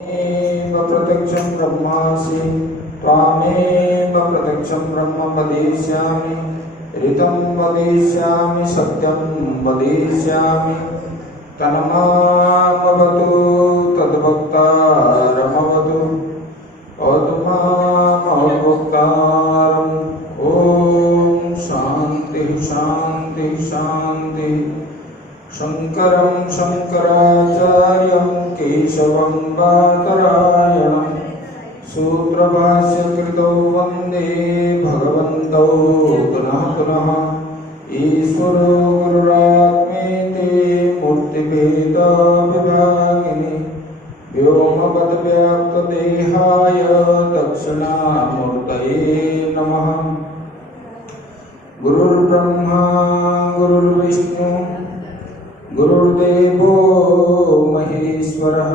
प्रत्यक्षं ब्रह्मासि त्वामेव प्रत्यक्षं ब्रह्म वदिष्यामि ऋतं वदिष्यामि सत्यं वदिष्यामि तन्मामवतु तद्भक्तारमवतु अवतु मामवक्तारम्। ॐ शान्ति शान्ति शान्ति। शङ्करं शङ्कराचार्यं केशवं बादरायणं सूत्रभाष्यकृतौ वन्दे भगवन्तौ पुनः पुनः। ईश्वरो गुरुरात्मेति मूर्तिभेदविभागिनि व्योमवद्व्याप्तदेहाय दक्षिणामूर्तये नमः। गुरुर्ब्रह्मा गुरुर्विष्णु गुरुर्देवो महेश्वरः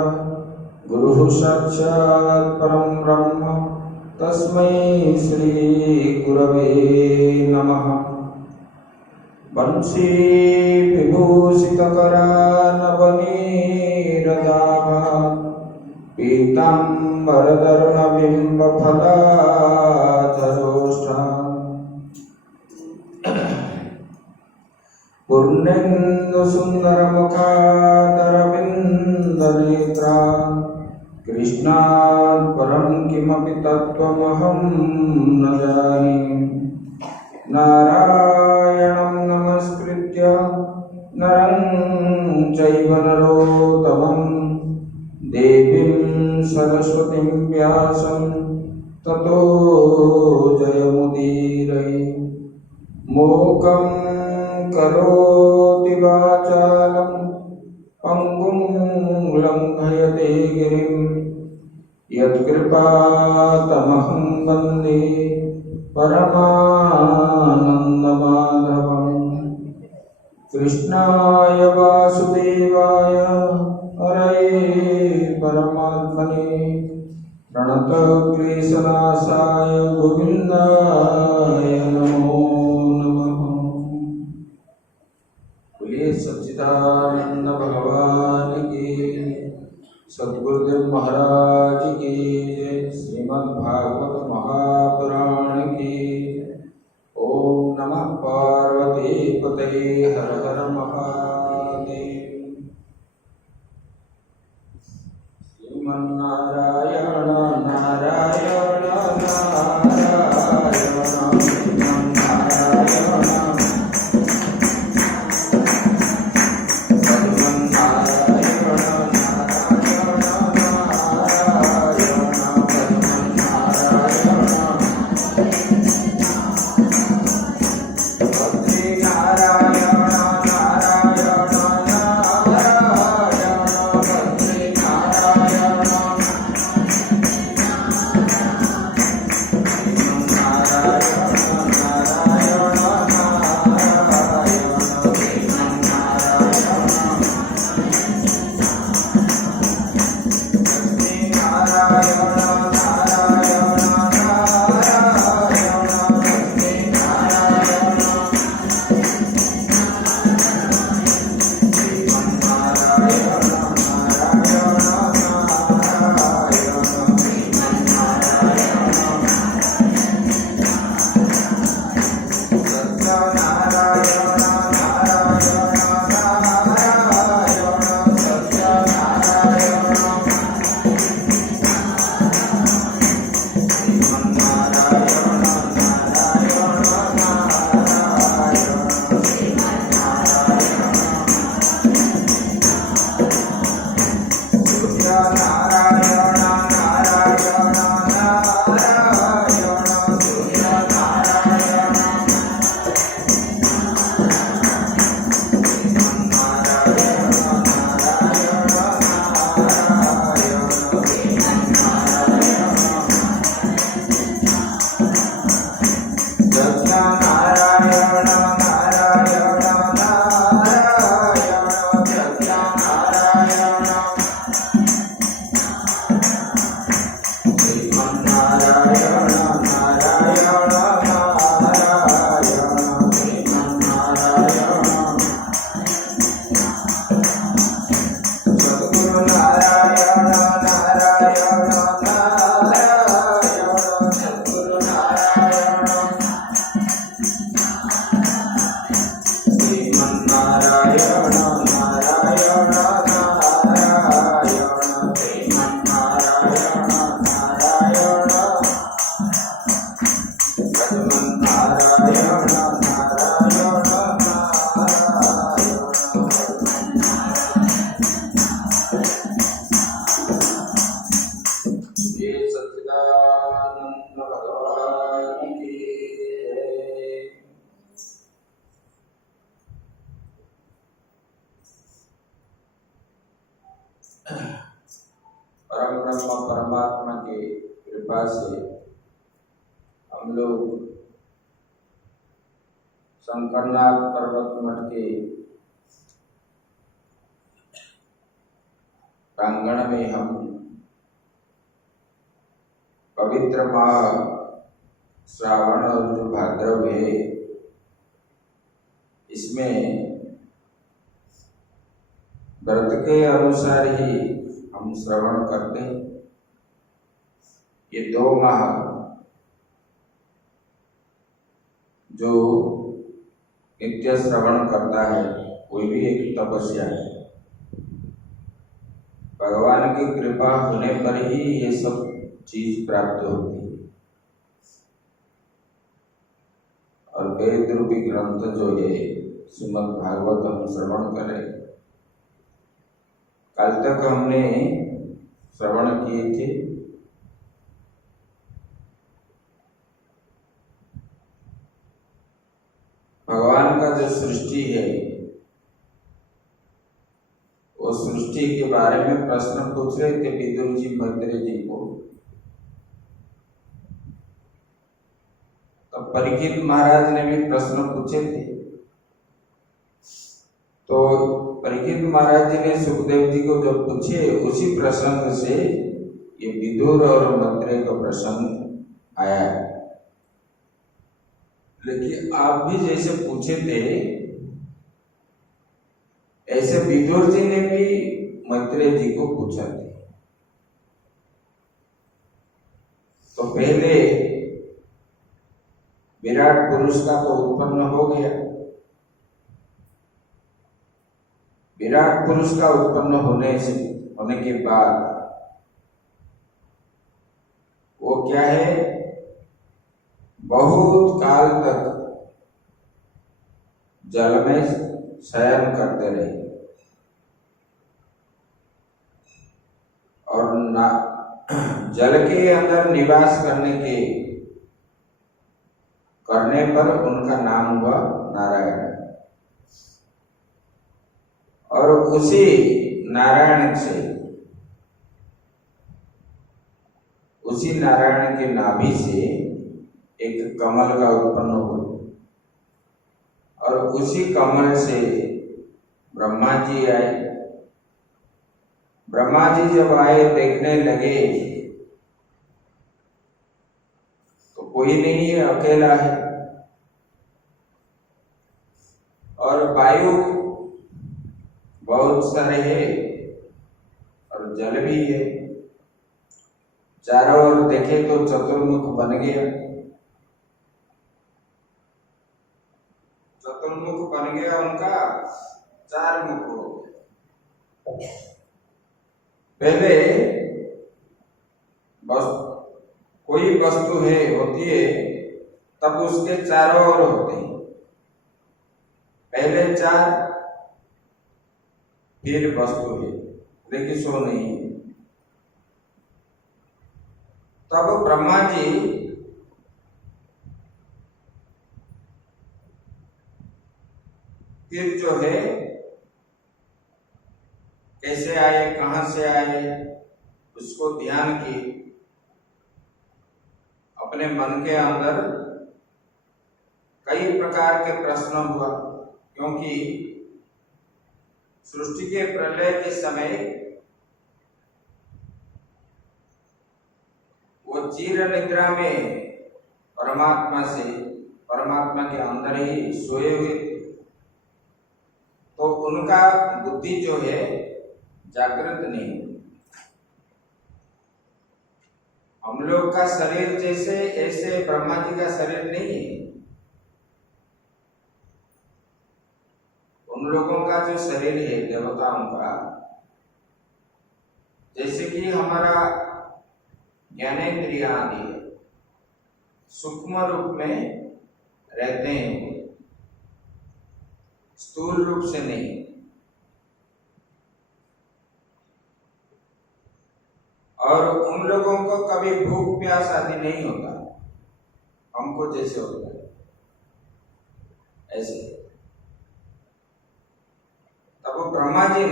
गुरुः साक्षात् परं ब्रह्म तस्मै श्री गुरवे नमः। वंशी विभूषितकरानवनीरदाभा पीताम्बरधरणबिम्बफलाधरोष्ठा पूर्णेन्दुसुन्दरमुखादरविन्दनेत्रा कृष्णात् परं किमपि तत्त्वमहं न जाने। नारायणं नमस्कृत्य नरं चैव नरोत्तमं देवीं सरस्वतीं व्यासं ततो जयमुदीरये। मूकं करोति वाचालं पङ्गुं लङ्घयते गिरिं यत्कृपातमहं वन्दे परमानन्दमाधवम्। कृष्णाय वासुदेवाय हरये परमात्मने प्रणतक्लेशनाशाय गोविन्दाय नमो नमः। बोलिए सच्चिदानंद भगवान की, सद्गुरुदेव महाराज की जय। श्रीमद् भागवत महापुराण की। ओम नमः पार्वती पतये हर हर महादेव। श्रीमन्नारायण नारायण नारायण श्रीमन्नारायण भगवान की जय। परम ब्रह्म परमात्मा की कृपा से हम लोग शंकरनाथ पर्वत मठ के प्रांगण में हम पवित्र माह श्रावण और जो भाद्रव है इसमें व्रत के अनुसार ही हम श्रवण करते हैं। ये 2 माह जो नित्य श्रवण करता है कोई भी एक तपस्या है। भगवान की कृपा होने पर ही ये सब चीज प्राप्त होती है। और वेद रूपी ग्रंथ जो है श्रीमद् भागवत हम श्रवण करें। कल तक हमने श्रवण किए थे भगवान का जो सृष्टि है वो सृष्टि के बारे में प्रश्न पूछ रहे थे विदुर जी मैत्रेय जी को। तो परीक्षित महाराज ने भी प्रश्न पूछे थे। तो परीक्षित महाराज जी ने सुखदेव जी को जब पूछे उसी प्रसंग से ये विदुर और मैत्रेय का प्रसंग आया है। लेकिन आप भी जैसे पूछे थे ऐसे विदुर जी ने भी मैत्रेय जी को पूछा था। तो पहले विराट पुरुष का तो उत्पन्न हो गया। विराट पुरुष का उत्पन्न होने के बाद वो क्या है बहुत काल तक जल में शयन करते रहे और जल के अंदर निवास करने पर उनका नाम हुआ नारायण। और उसी नारायण से उसी नारायण के नाभि से एक कमल का उत्पन्न हुआ और उसी कमल से ब्रह्मा जी आए। ब्रह्मा जी जब आए देखने लगे तो कोई नहीं है, अकेला है। और वायु बहुत सारे है और जल भी है। चारों ओर देखे तो चतुर्मुख बन गया। चतुर्मुख बन गया उनका 4 मुख हो गए। पहले बस कोई वस्तु होती है तब उसके चारों ओर होते हैं। पहले 4 फिर वस्तु है लेकिन सो नहीं है। तब ब्रह्मा जी फिर जो है कैसे आए कहां से आए उसको ध्यान किए। अपने मन के अंदर कई प्रकार के प्रश्न हुआ क्योंकि सृष्टि के प्रलय के समय वो चिर निद्रा में परमात्मा के अंदर ही सोए हुए थे। तो उनका बुद्धि जो है जागृत नहीं। हम लोग का शरीर जैसे ऐसे ब्रह्मा जी का शरीर नहीं है। उन लोगों का जो शरीर है देवताओं का, जैसे कि हमारा ज्ञानेंद्रिय आदि सूक्ष्म रूप में रहते हैं, स्थूल रूप से नहीं। और उन लोगों को कभी भूख प्यास आदि नहीं होता। हमको जैसे होता है ऐसे। तब वो ब्रह्मा जी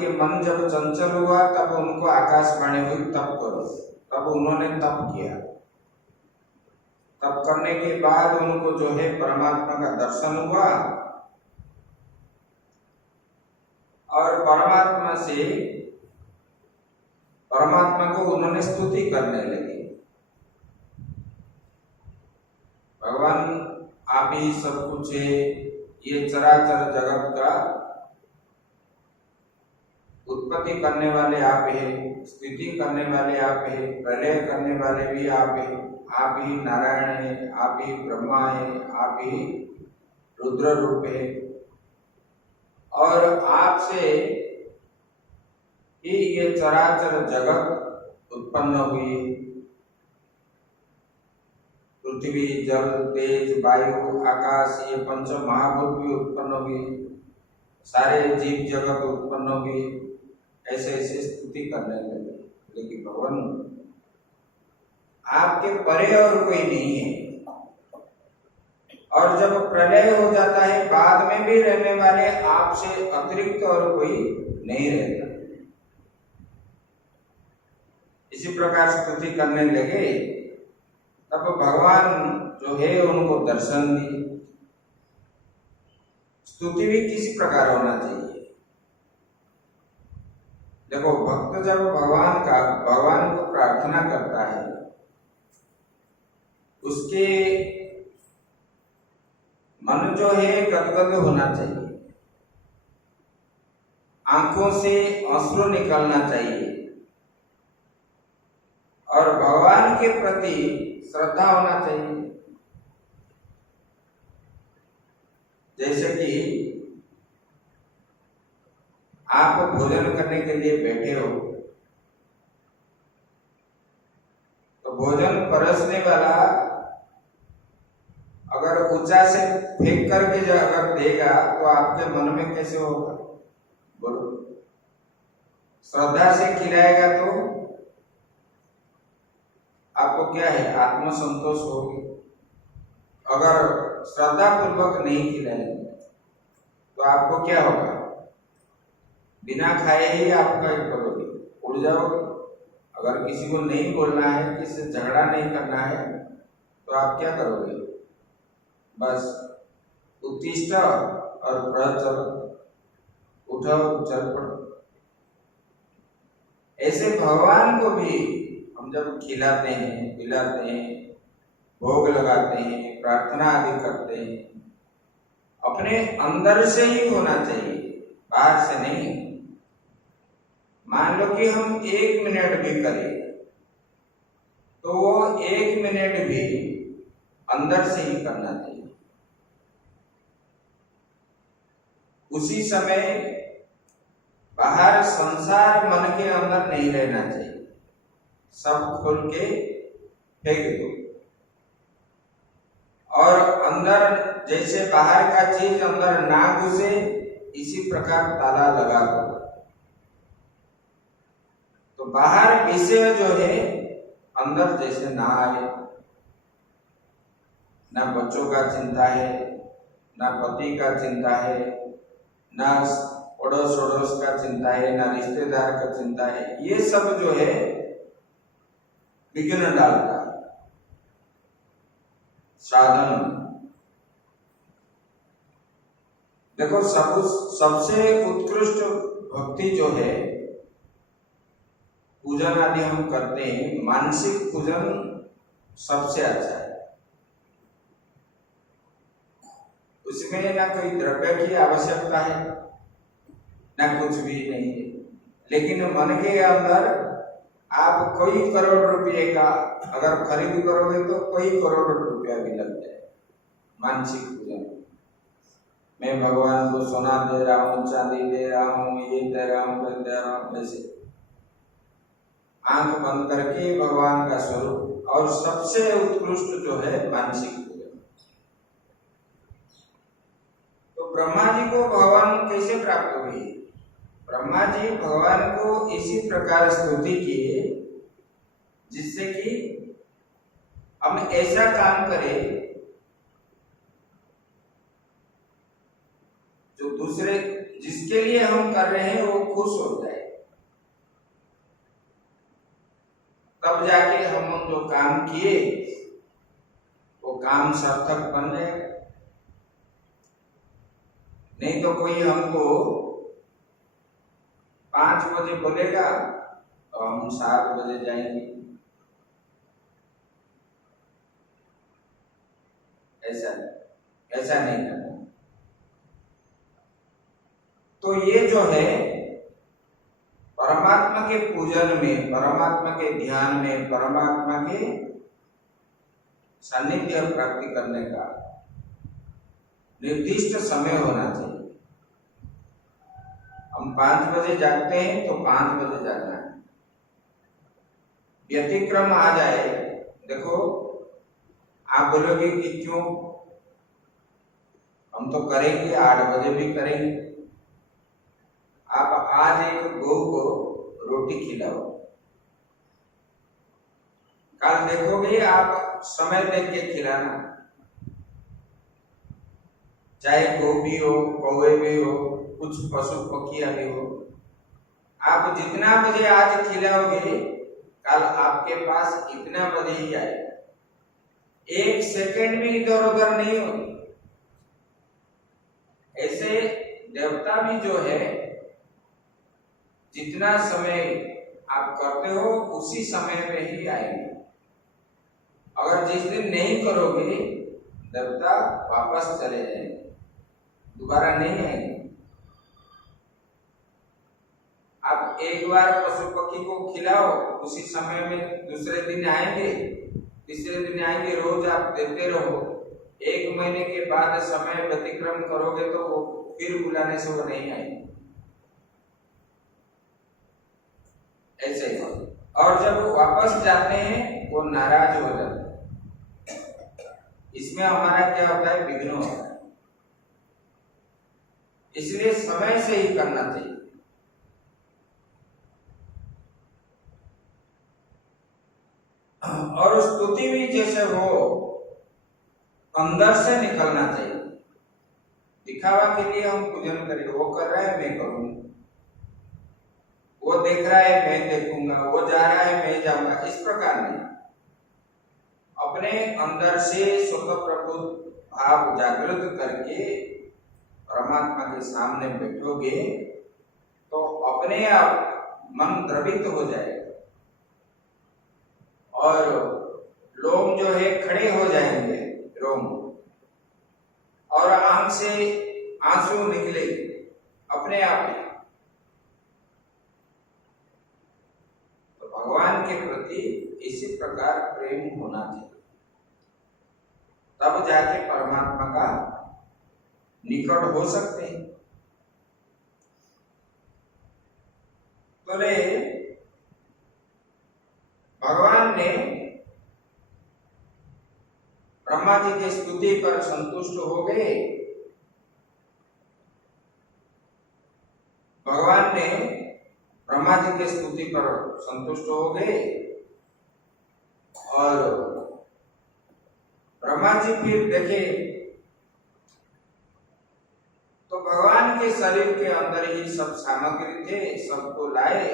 के मन जब चंचल हुआ तब उनको आकाशवाणी हुई तप करो। तब उन्होंने तप किया। तप करने के बाद उनको जो है परमात्मा का दर्शन हुआ और परमात्मा को उन्होंने स्तुति करने लगे। भगवान आप ही सब कुछ है, ये चराचर जगत का उत्पत्ति करने वाले आप हैं, स्थिति करने वाले आप हैं, प्रलय करने वाले भी आप हैं, आप ही नारायण हैं, आप ही ब्रह्मा हैं, आप ही रुद्र रूप है और आपसे ही ये चराचर जगत उत्पन्न हुई। पृथ्वी, जल, तेज, वायु, आकाश ये पंच महाभूत भी उत्पन्न हुए, सारे जीव जगत उत्पन्न हुए। ऐसे ऐसे स्तुति करने लगे। लेकिन भगवान आपके परे और कोई नहीं है और जब प्रलय हो जाता है बाद में भी रहने वाले आपसे अतिरिक्त और कोई नहीं रहता। इसी प्रकार स्तुति करने लगे। तब भगवान जो है उनको दर्शन दी। स्तुति भी किसी प्रकार होना चाहिए। देखो भक्त जब भगवान को प्रार्थना करता है उसके मन जो है गदगद होना चाहिए, आंखों से अश्रु निकलना चाहिए और भगवान के प्रति श्रद्धा होना चाहिए। जैसे कि आप भोजन करने के लिए बैठे हो तो भोजन परसने वाला अगर ऊंचा से फेंक करके जो अगर देगा तो आपके मन में कैसे होगा? बोलो। श्रद्धा से खिलाएगा तो आपको क्या है? आत्मसंतोष होगी। अगर श्रद्धा पूर्वक नहीं खिलाएंगे तो आपको क्या होगा? बिना खाए ही आप क्या करोगे? उड़ जाओगे। अगर किसी को नहीं बोलना है, किसी से झगड़ा नहीं करना है तो आप क्या करोगे? बस उत्तिष्ठ और प्रचल, उठो चल पड़ो। ऐसे भगवान को भी हम जब खिलाते हैं, पिलाते हैं, भोग लगाते हैं, प्रार्थना आदि करते हैं, अपने अंदर से ही होना चाहिए, बाहर से नहीं। मान लो कि हम 1 मिनट भी करें तो वो 1 मिनट भी अंदर से ही करना चाहिए। उसी समय बाहर संसार मन के अंदर नहीं रहना चाहिए। सब खोल के फेंक दो और अंदर जैसे बाहर का चीज अंदर ना घुसे इसी प्रकार ताला लगा दो। तो बाहर विषय जो है अंदर जैसे ना आए। ना बच्चों का चिंता है, ना पति का चिंता है, ना पड़ोस का चिंता है, ना रिश्तेदार का चिंता है। ये सब जो है विघ्न डालता है साधन। देखो सबसे उत्कृष्ट भक्ति जो है, पूजन आदि हम करते हैं, मानसिक पूजन सबसे अच्छा है। उसमें ना कोई द्रव्य की आवश्यकता है ना कुछ भी नहीं है, लेकिन मन के अंदर आप कोई करोड़ रुपये का अगर खरीद करोगे तो कोई करोड़ रुपया भी लग जाए। मानसिक पूजन, मैं भगवान को सोना दे रहा हूँ, चांदी दे रहा हूँ, ये दे रहा हूँ, दे रहा हूँ, वैसे आंख बंद करके भगवान का स्वरूप। और सबसे उत्कृष्ट जो है मानसिक पूजन। तो ब्रह्मा जी को भगवान कैसे प्राप्त हुए? ब्रह्मा जी भगवान को इसी प्रकार स्तुति किए जिससे कि हम ऐसा काम करें जो दूसरे जिसके लिए हम कर रहे हैं वो खुश हो जाए, तब जाके हम जो काम किए वो काम सार्थक बन जाएगा। नहीं तो कोई हमको 5 बजे बोलेगा तो हम 7 बजे जाएंगे, ऐसा नहीं करना। तो ये जो है परमात्मा के पूजन में, परमात्मा के ध्यान में, परमात्मा के सानिध्य प्राप्ति करने का निर्दिष्ट समय होना चाहिए। हम 5 बजे जागते हैं तो 5 बजे जागना है। व्यतिक्रम आ जाए, देखो आप बोलोगे कि क्यों, हम तो करेंगे 8 बजे भी करेंगे। आप आज एक गौ को रोटी खिलाओ, कल देखोगे आप समय देख के खिलाना, चाहे गौ भी हो, कौवे भी हो, कुछ पशु पक्षियां भी हो। आप जितना बजे आज खिलाओगे कल आपके पास इतना बजे ही आएगा। 1 सेकंड भी इधर उधर नहीं होगी। ऐसे देवता भी जो है जितना समय आप करते हो उसी समय में ही आएंगे। अगर जिस दिन नहीं करोगे देवता वापस चले जाएंगे, दोबारा नहीं आएंगे। आप एक बार पशु पक्षी को खिलाओ, उसी समय में दूसरे दिन आएंगे, तीसरे दिन आएंगे, रोज आप देते रहो। 1 महीने के बाद समय व्यतिक्रम करोगे तो वो फिर बुलाने से वो नहीं आएंगे। ऐसे ही और जब वो वापस जाते हैं वो नाराज हो जाते हैं। इसमें हमारा क्या होता है, विघ्न होता है। इसलिए समय से ही करना चाहिए। और स्तुति भी जैसे हो अंदर से निकलना चाहिए। दिखावा के लिए हम पूजन करें, वो कर रहा है मैं करूंगा, वो देख रहा है मैं देखूंगा, वो जा रहा है मैं जाऊंगा, इस प्रकार नहीं। अपने अंदर से स्वतः प्रभु भाव जागृत करके परमात्मा के सामने बैठोगे तो अपने आप मन द्रवित हो जाएगा और लोम जो है खड़े हो जाएंगे, रोम, और आंख से आंसू निकले अपने आप ही। तो भगवान के प्रति इसी प्रकार प्रेम होना चाहिए, तब जाके परमात्मा का निकट हो सकते हैं। बोले भगवान ने ब्रह्मा जी की स्तुति पर संतुष्ट हो गए। भगवान ने ब्रह्मा जी की स्तुति पर संतुष्ट हो गए और ब्रह्मा जी फिर देखे तो भगवान के शरीर के अंदर ही सब सामग्री थे, सबको लाए,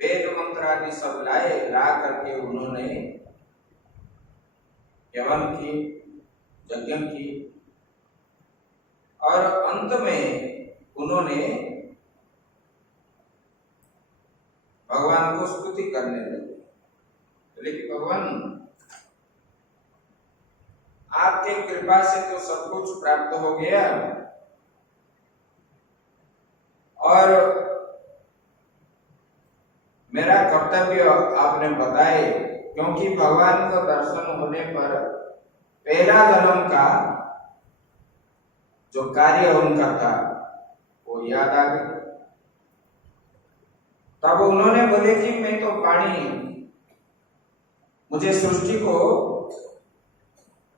वेद मंत्र आदि सब लाए, ला करके उन्होंने यवन की, यज्ञ की और अंत में उन्होंने भगवान को स्तुति करने लगे। लेकिन भगवान आपके कृपा से तो सब कुछ प्राप्त हो गया और मेरा कर्तव्य आपने बताए, क्योंकि भगवान का दर्शन होने पर पहला जन्म का जो कार्य उनका था वो याद आ गया। तब उन्होंने बोले कि मैं तो पानी, मुझे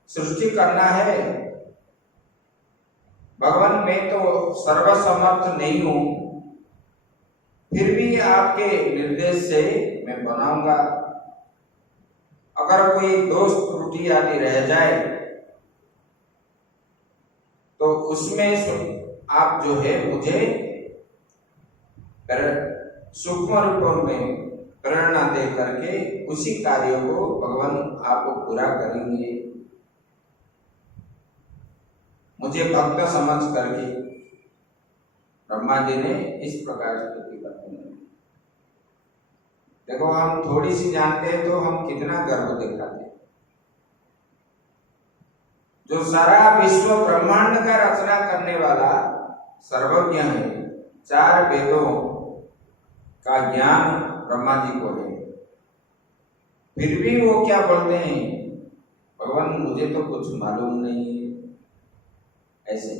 सृष्टि करना है। भगवान मैं तो सर्वसमर्थ नहीं हूं, फिर भी आपके निर्देश से मैं बनाऊंगा। अगर कोई दोष त्रुटि आदि रह जाए तो उसमें आप जो है मुझे सूक्ष्म रूपों में प्रेरणा दे करके उसी कार्य को भगवान आप पूरा करेंगे। मुझे भक्त समझ करके ब्रह्मा जी ने इस प्रकार स्तुति करते हैं। देखो, हम थोड़ी सी जानते हैं तो हम कितना गर्व दिखाते हैं। जो सारा विश्व ब्रह्मांड का रचना करने वाला सर्वज्ञ है, 4 वेदों का ज्ञान ब्रह्मा जी को है, फिर भी वो क्या बोलते हैं, भगवान मुझे तो कुछ मालूम नहीं है। ऐसे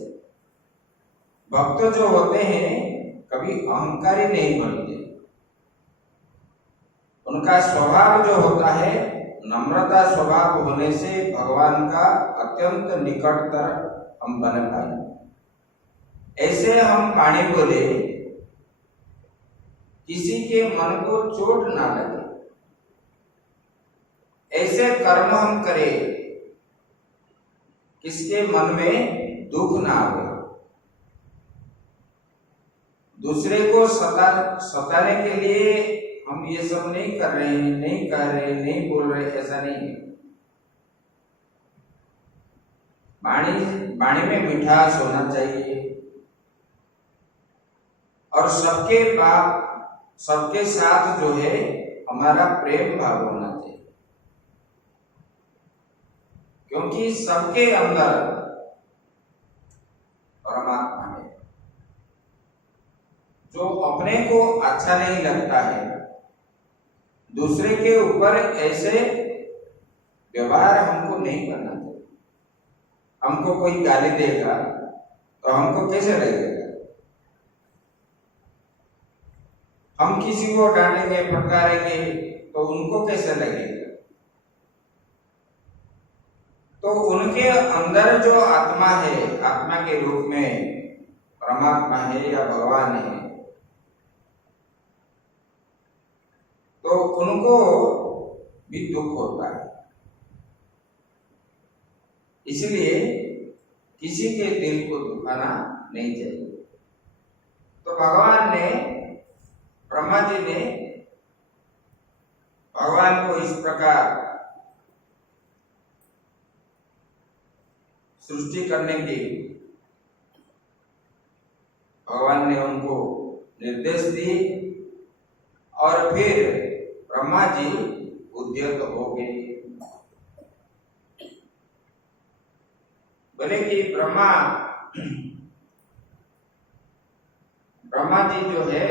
भक्त जो होते हैं कभी अहंकारी नहीं बनते। उनका स्वभाव जो होता है नम्रता स्वभाव होने से भगवान का अत्यंत निकटतर हम बन पाए। ऐसे हम वाणी बोले, किसी के मन को चोट ना लगे, ऐसे कर्म हम करें किसके मन में दुख ना आवे। दूसरे को सताने के लिए हम ये सब नहीं कर रहे हैं, नहीं कह रहे, नहीं बोल रहे, ऐसा नहीं है। वाणी में मिठास होना चाहिए और सबके साथ जो है हमारा प्रेम भाव होना चाहिए, क्योंकि सबके अंदर परमात्मा है। जो अपने को अच्छा नहीं लगता है, दूसरे के ऊपर ऐसे व्यवहार हमको नहीं करना चाहिए। हमको कोई गाली देगा तो हमको कैसे लगेगा? हम किसी को डांटेंगे, फटकारेंगे तो उनको कैसे लगेगा? तो उनके अंदर जो आत्मा है, आत्मा के रूप में परमात्मा है या भगवान है, तो उनको भी दुख होता है। इसलिए किसी के दिल को दुखाना नहीं चाहिए। तो भगवान ने, ब्रह्मा जी ने भगवान को इस प्रकार सृष्टि करने की भगवान ने उनको निर्देश दिए और फिर ब्रह्मा जी उद्यत हो गए। बोले कि ब्रह्मा जी जो है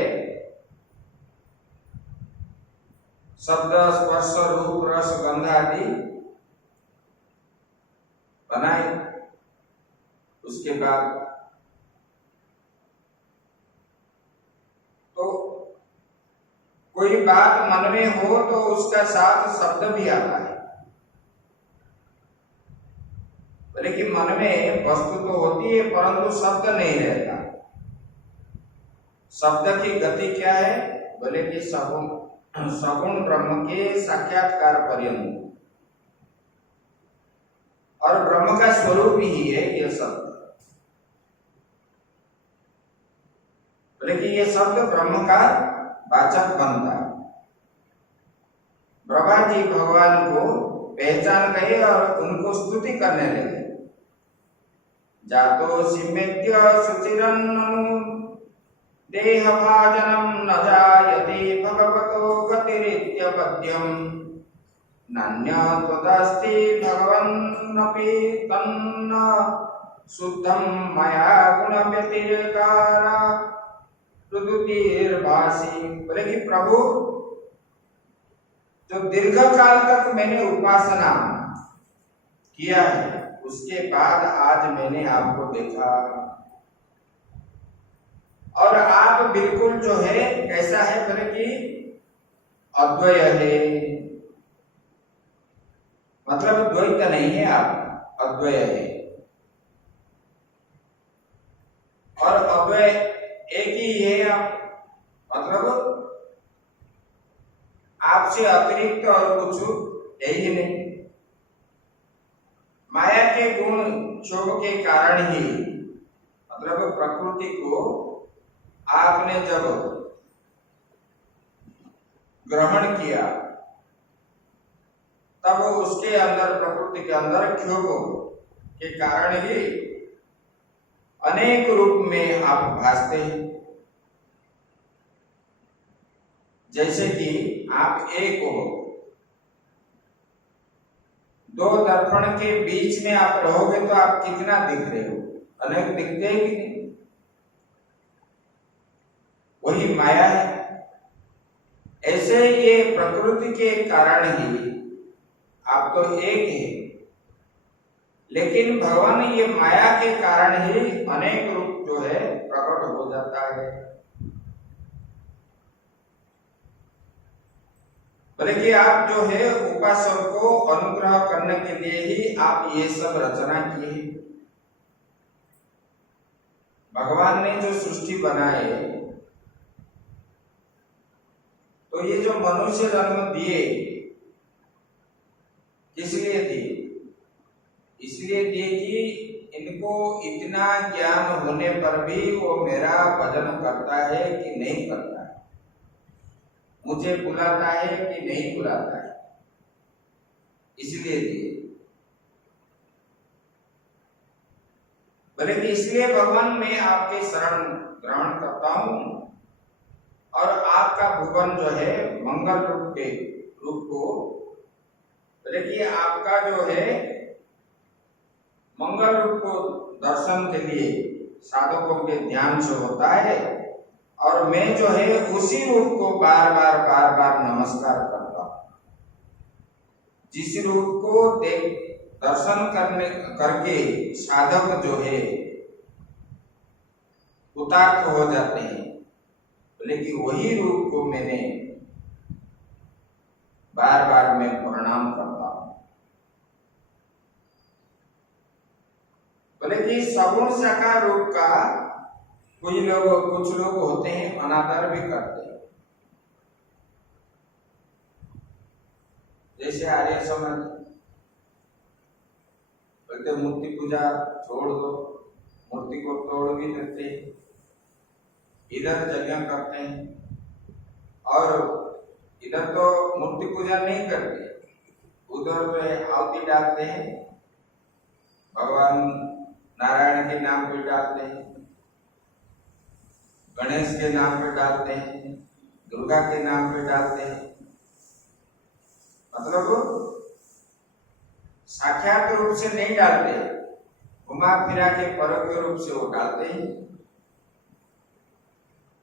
शब्द, स्पर्श, रूप, रस, गंध आदि बनाए। उसके बाद तो कोई बात मन में हो तो उसका साथ शब्द भी आता है। लेकिन मन में वस्तु तो होती है परंतु शब्द नहीं रहता। शब्द की गति क्या है? बोले कि सगुण ब्रह्म के साक्षात्कार पर्यंत, और ब्रह्म का स्वरूप ही है यह शब्द। बोले कि यह शब्द ब्रह्म का वाचक बनता है। ब्रह्मा जी भगवान को पहचान गए और उनको स्तुति करने लगे। जातो सिमेत्य सुचिरन्नु देह भाजनम न जायते भगवतो गतिरित्य पद्यम नान्य तदस्ति भगवन्नपि तन्न शुद्धम मया गुण व्यतिरेकारा रुदुतिर्भासी। बोले कि प्रभु, जो दीर्घ काल तक मैंने उपासना किया है उसके बाद आज मैंने आपको देखा, और आप बिल्कुल जो है कैसा है? बोले कि अद्वय है, मतलब द्वैत नहीं है, आप अद्वय है। और अद्वय एक ही है आप, मतलब आपसे अतिरिक्त और कुछ है ही नहीं। माया के गुण क्षोभ के कारण ही मतलब प्रकृति को आपने जब ग्रहण किया तब उसके अंदर प्रकृति के अंदर क्षोभ के कारण ही अनेक रूप में आप भासते हैं। जैसे कि आप एक हो, दो दर्पण के बीच में आप रहोगे तो आप कितना दिख रहे हो, अनेक दिखते हैं कि नहीं? वही माया है। ऐसे ये प्रकृति के कारण ही आप तो एक है, लेकिन भगवान ये माया के कारण ही अनेक रूप जो है प्रकट हो जाता है। बल्कि आप जो है उपासक को अनुग्रह करने के लिए ही आप ये सब रचना किए। भगवान ने जो सृष्टि बनाए तो ये जो मनुष्य जन्म दिए किस लिए दिए? इसलिए दिए कि इनको इतना ज्ञान होने पर भी वो मेरा भजन करता है कि नहीं करता है, मुझे बुलाता है कि नहीं बुलाता है, इसलिए दिए। बल्कि इसलिए भगवान मैं आपके शरण ग्रहण करता हूं और आपका भुवन जो है मंगल रूप को बल्कि आपका जो है मंगल रूप को दर्शन के लिए साधकों के ध्यान से होता है और मैं जो है उसी रूप को बार बार नमस्कार करता हूं। जिस रूप को दर्शन करके साधक जो है उतार्थ हो जाते हैं, लेकिन वही रूप को मैंने बार बार मैं प्रणाम करता हूं। बल्कि सगुण साकार रूप का कुछ लोग होते हैं अनादर भी करते हैं। जैसे आर्य समाज बोलते मूर्ति पूजा छोड़ दो, मूर्ति को तोड़ भी देते हैं, इधर यज्ञ करते हैं और इधर तो मूर्ति पूजा नहीं करते, उधर तो आहुति डालते हैं, भगवान नारायण के नाम पे डालते हैं, गणेश के नाम पे डालते हैं, दुर्गा के नाम पे डालते हैं। मतलब साक्षात रूप से नहीं डालते, घुमा फिरा के परोक्ष रूप से वो डालते हैं।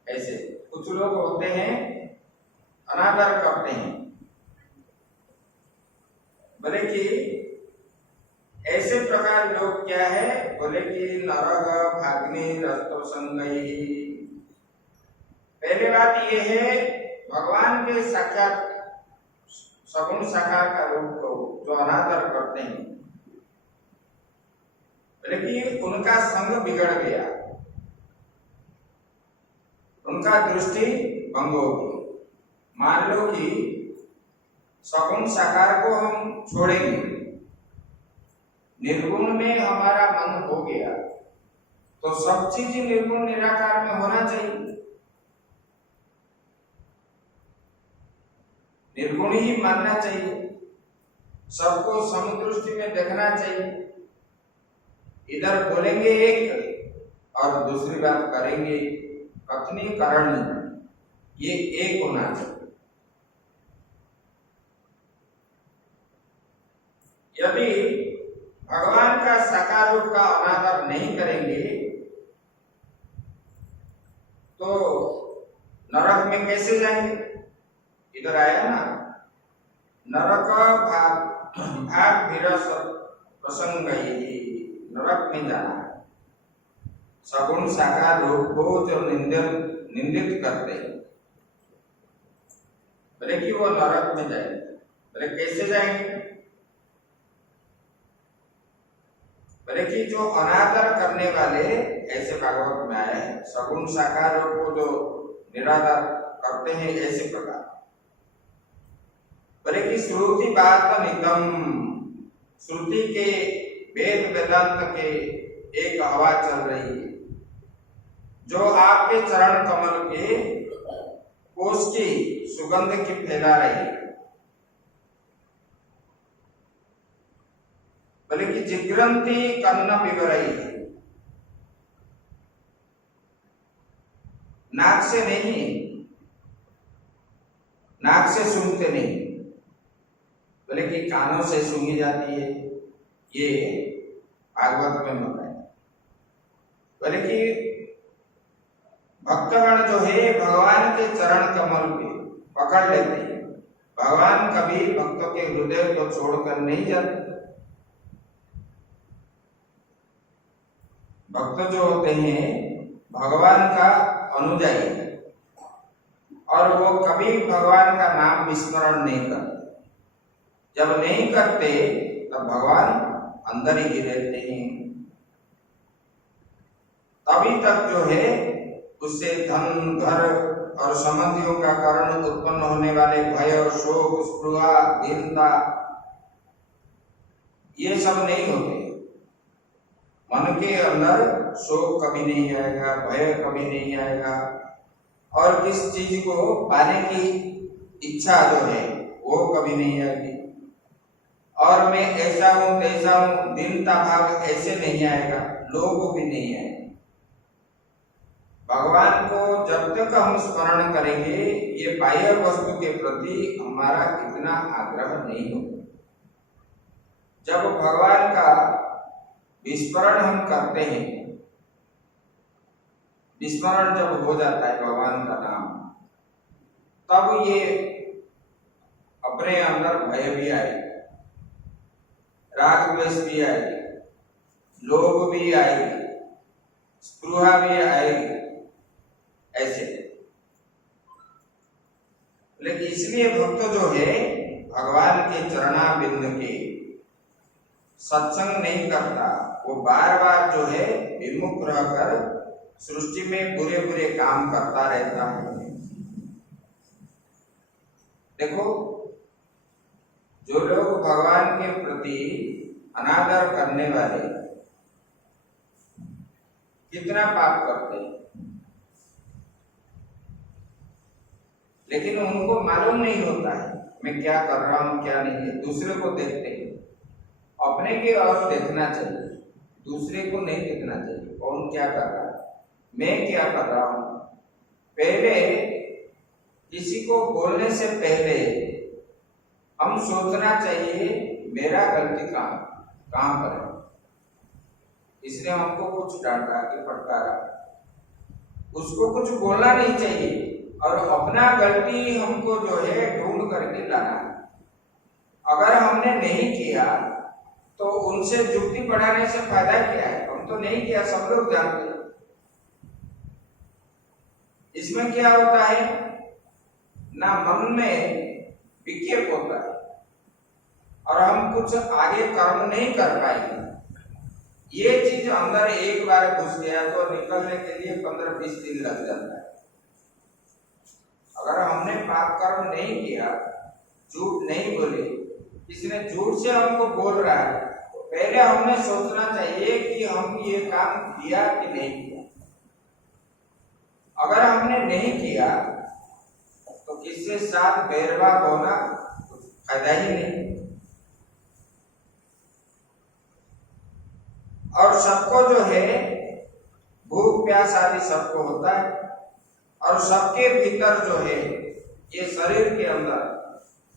ऐसे कुछ लोग होते हैं अनादर करते हैं। बोले कि ऐसे प्रकार लोग क्या है, बोले कि नरक भाग्नि रस्तो संगई। पहले बात यह है भगवान के साक्षात सगुण साकार का रूप को जो अनादर करते हैं, लेकिन उनका संग बिगड़ गया, उनका दृष्टि भंग हो गई। मान लो कि सगुण साकार को हम छोड़ेंगे, निर्गुण में हमारा मन हो गया, तो सब चीज निर्गुण निराकार में होना चाहिए, निर्गुण ही मानना चाहिए, सबको समदृष्टि में देखना चाहिए। इधर बोलेंगे एक और दूसरी बात करेंगे, कथनी करनी, ये एक होना चाहिए। यदि भगवान का साकार रूप का अनादर नहीं करेंगे तो नरक में कैसे जाएंगे? इधर आया ना, नरक भाग विरस प्रसंग, नरक में जाना है। सगुण साकार रूप को जो निंदित करते हैं, बोले कि वो नरक में जाएंगे। बोले कैसे जाएंगे? बोले कि जो अनादर करने वाले, ऐसे भागवत में आए, सगुण साकार रूप को जो निरादर करते हैं ऐसे प्रकार। बोले कि श्रुति बात नितम, श्रुति के वेद वेदांत के एक हवा चल रही है जो आपके चरण कमल के कोष की सुगंध की फैला रही है। बोले कि जिग्रंती कन्न विवरई, नाक से नहीं, नाक से सूंघते नहीं, बोले कि कानों से सूंघी जाती है, ये भागवत में बताया। बोले कि भक्तगण जो है भगवान के चरण कमल पे पकड़ लेते हैं। भगवान कभी भक्तों के हृदय को छोड़कर नहीं जाते। भक्त जो होते हैं भगवान का अनुयायी और वो कभी भगवान का नाम विस्मरण नहीं करते। जब नहीं करते तब भगवान अंदर ही रहते हैं। तभी तक जो है उससे धन, घर और संबंधियों का कारण उत्पन्न होने वाले भय, शोक, स्पृहा, दीनता, ये सब नहीं होते। मन के अंदर शोक कभी नहीं आएगा, भय कभी नहीं आएगा और किस चीज को पाने की इच्छा जो है वो कभी नहीं आएगी। और मैं ऐसा हूं तैसा हूं, दीनता भाव ऐसे नहीं आएगा, लोभ भी नहीं आएगा। भगवान को जब तक हम स्मरण करेंगे ये बाह्य वस्तु के प्रति हमारा इतना आग्रह नहीं होगा। जब भगवान का विस्मरण हम करते हैं, विस्मरण जब हो जाता है भगवान का नाम, तब ये अपने अंदर भय भी आएगा, राग द्वेष भी आएगी, लोभ भी आएगी, स्पृहा भी आएगी, ऐसे। लेकिन इसलिए भक्त जो है भगवान के चरणाबिंद के सत्संग नहीं करता, वो बार बार जो है विमुख रहकर सृष्टि में बुरे बुरे काम करता रहता है। देखो, जो लोग भगवान के प्रति अनादर करने वाले कितना पाप करते हैं, लेकिन उनको मालूम नहीं होता है मैं क्या कर रहा हूं क्या नहीं है। दूसरे को देखते हैं, अपने की ओर देखना चाहिए, दूसरे को नहीं देखना चाहिए कौन क्या कर रहा है, मैं क्या कर रहा हूं। पहले किसी को बोलने से पहले हम सोचना चाहिए मेरा गलती कहां पर है, इसने हमको कुछ डांटा कि फटकारा, उसको कुछ बोलना नहीं चाहिए और अपना गलती हमको जो है ढूंढ करके लाना है। अगर हमने नहीं किया तो उनसे जुक्ति बढ़ाने से फायदा क्या है, हम तो नहीं किया, सब लोग जानते हैं। इसमें क्या होता है ना, मन में विक्षेप होता है और हम कुछ आगे कर्म नहीं कर पाएंगे। ये चीज अंदर एक बार घुस गया तो निकलने के लिए 15-20 दिन लग जाता है। अगर हमने पाप कर्म नहीं किया, झूठ नहीं बोले, किसने झूठ से हमको बोल रहा है, तो पहले हमने सोचना चाहिए कि हम ये काम किया कि नहीं किया। अगर हमने नहीं किया तो किसके साथ बैरभाव होना कुछ फायदा ही नहीं। और सबको जो है भूख प्यास आदि सबको होता है और सबके भीतर जो है ये शरीर के अंदर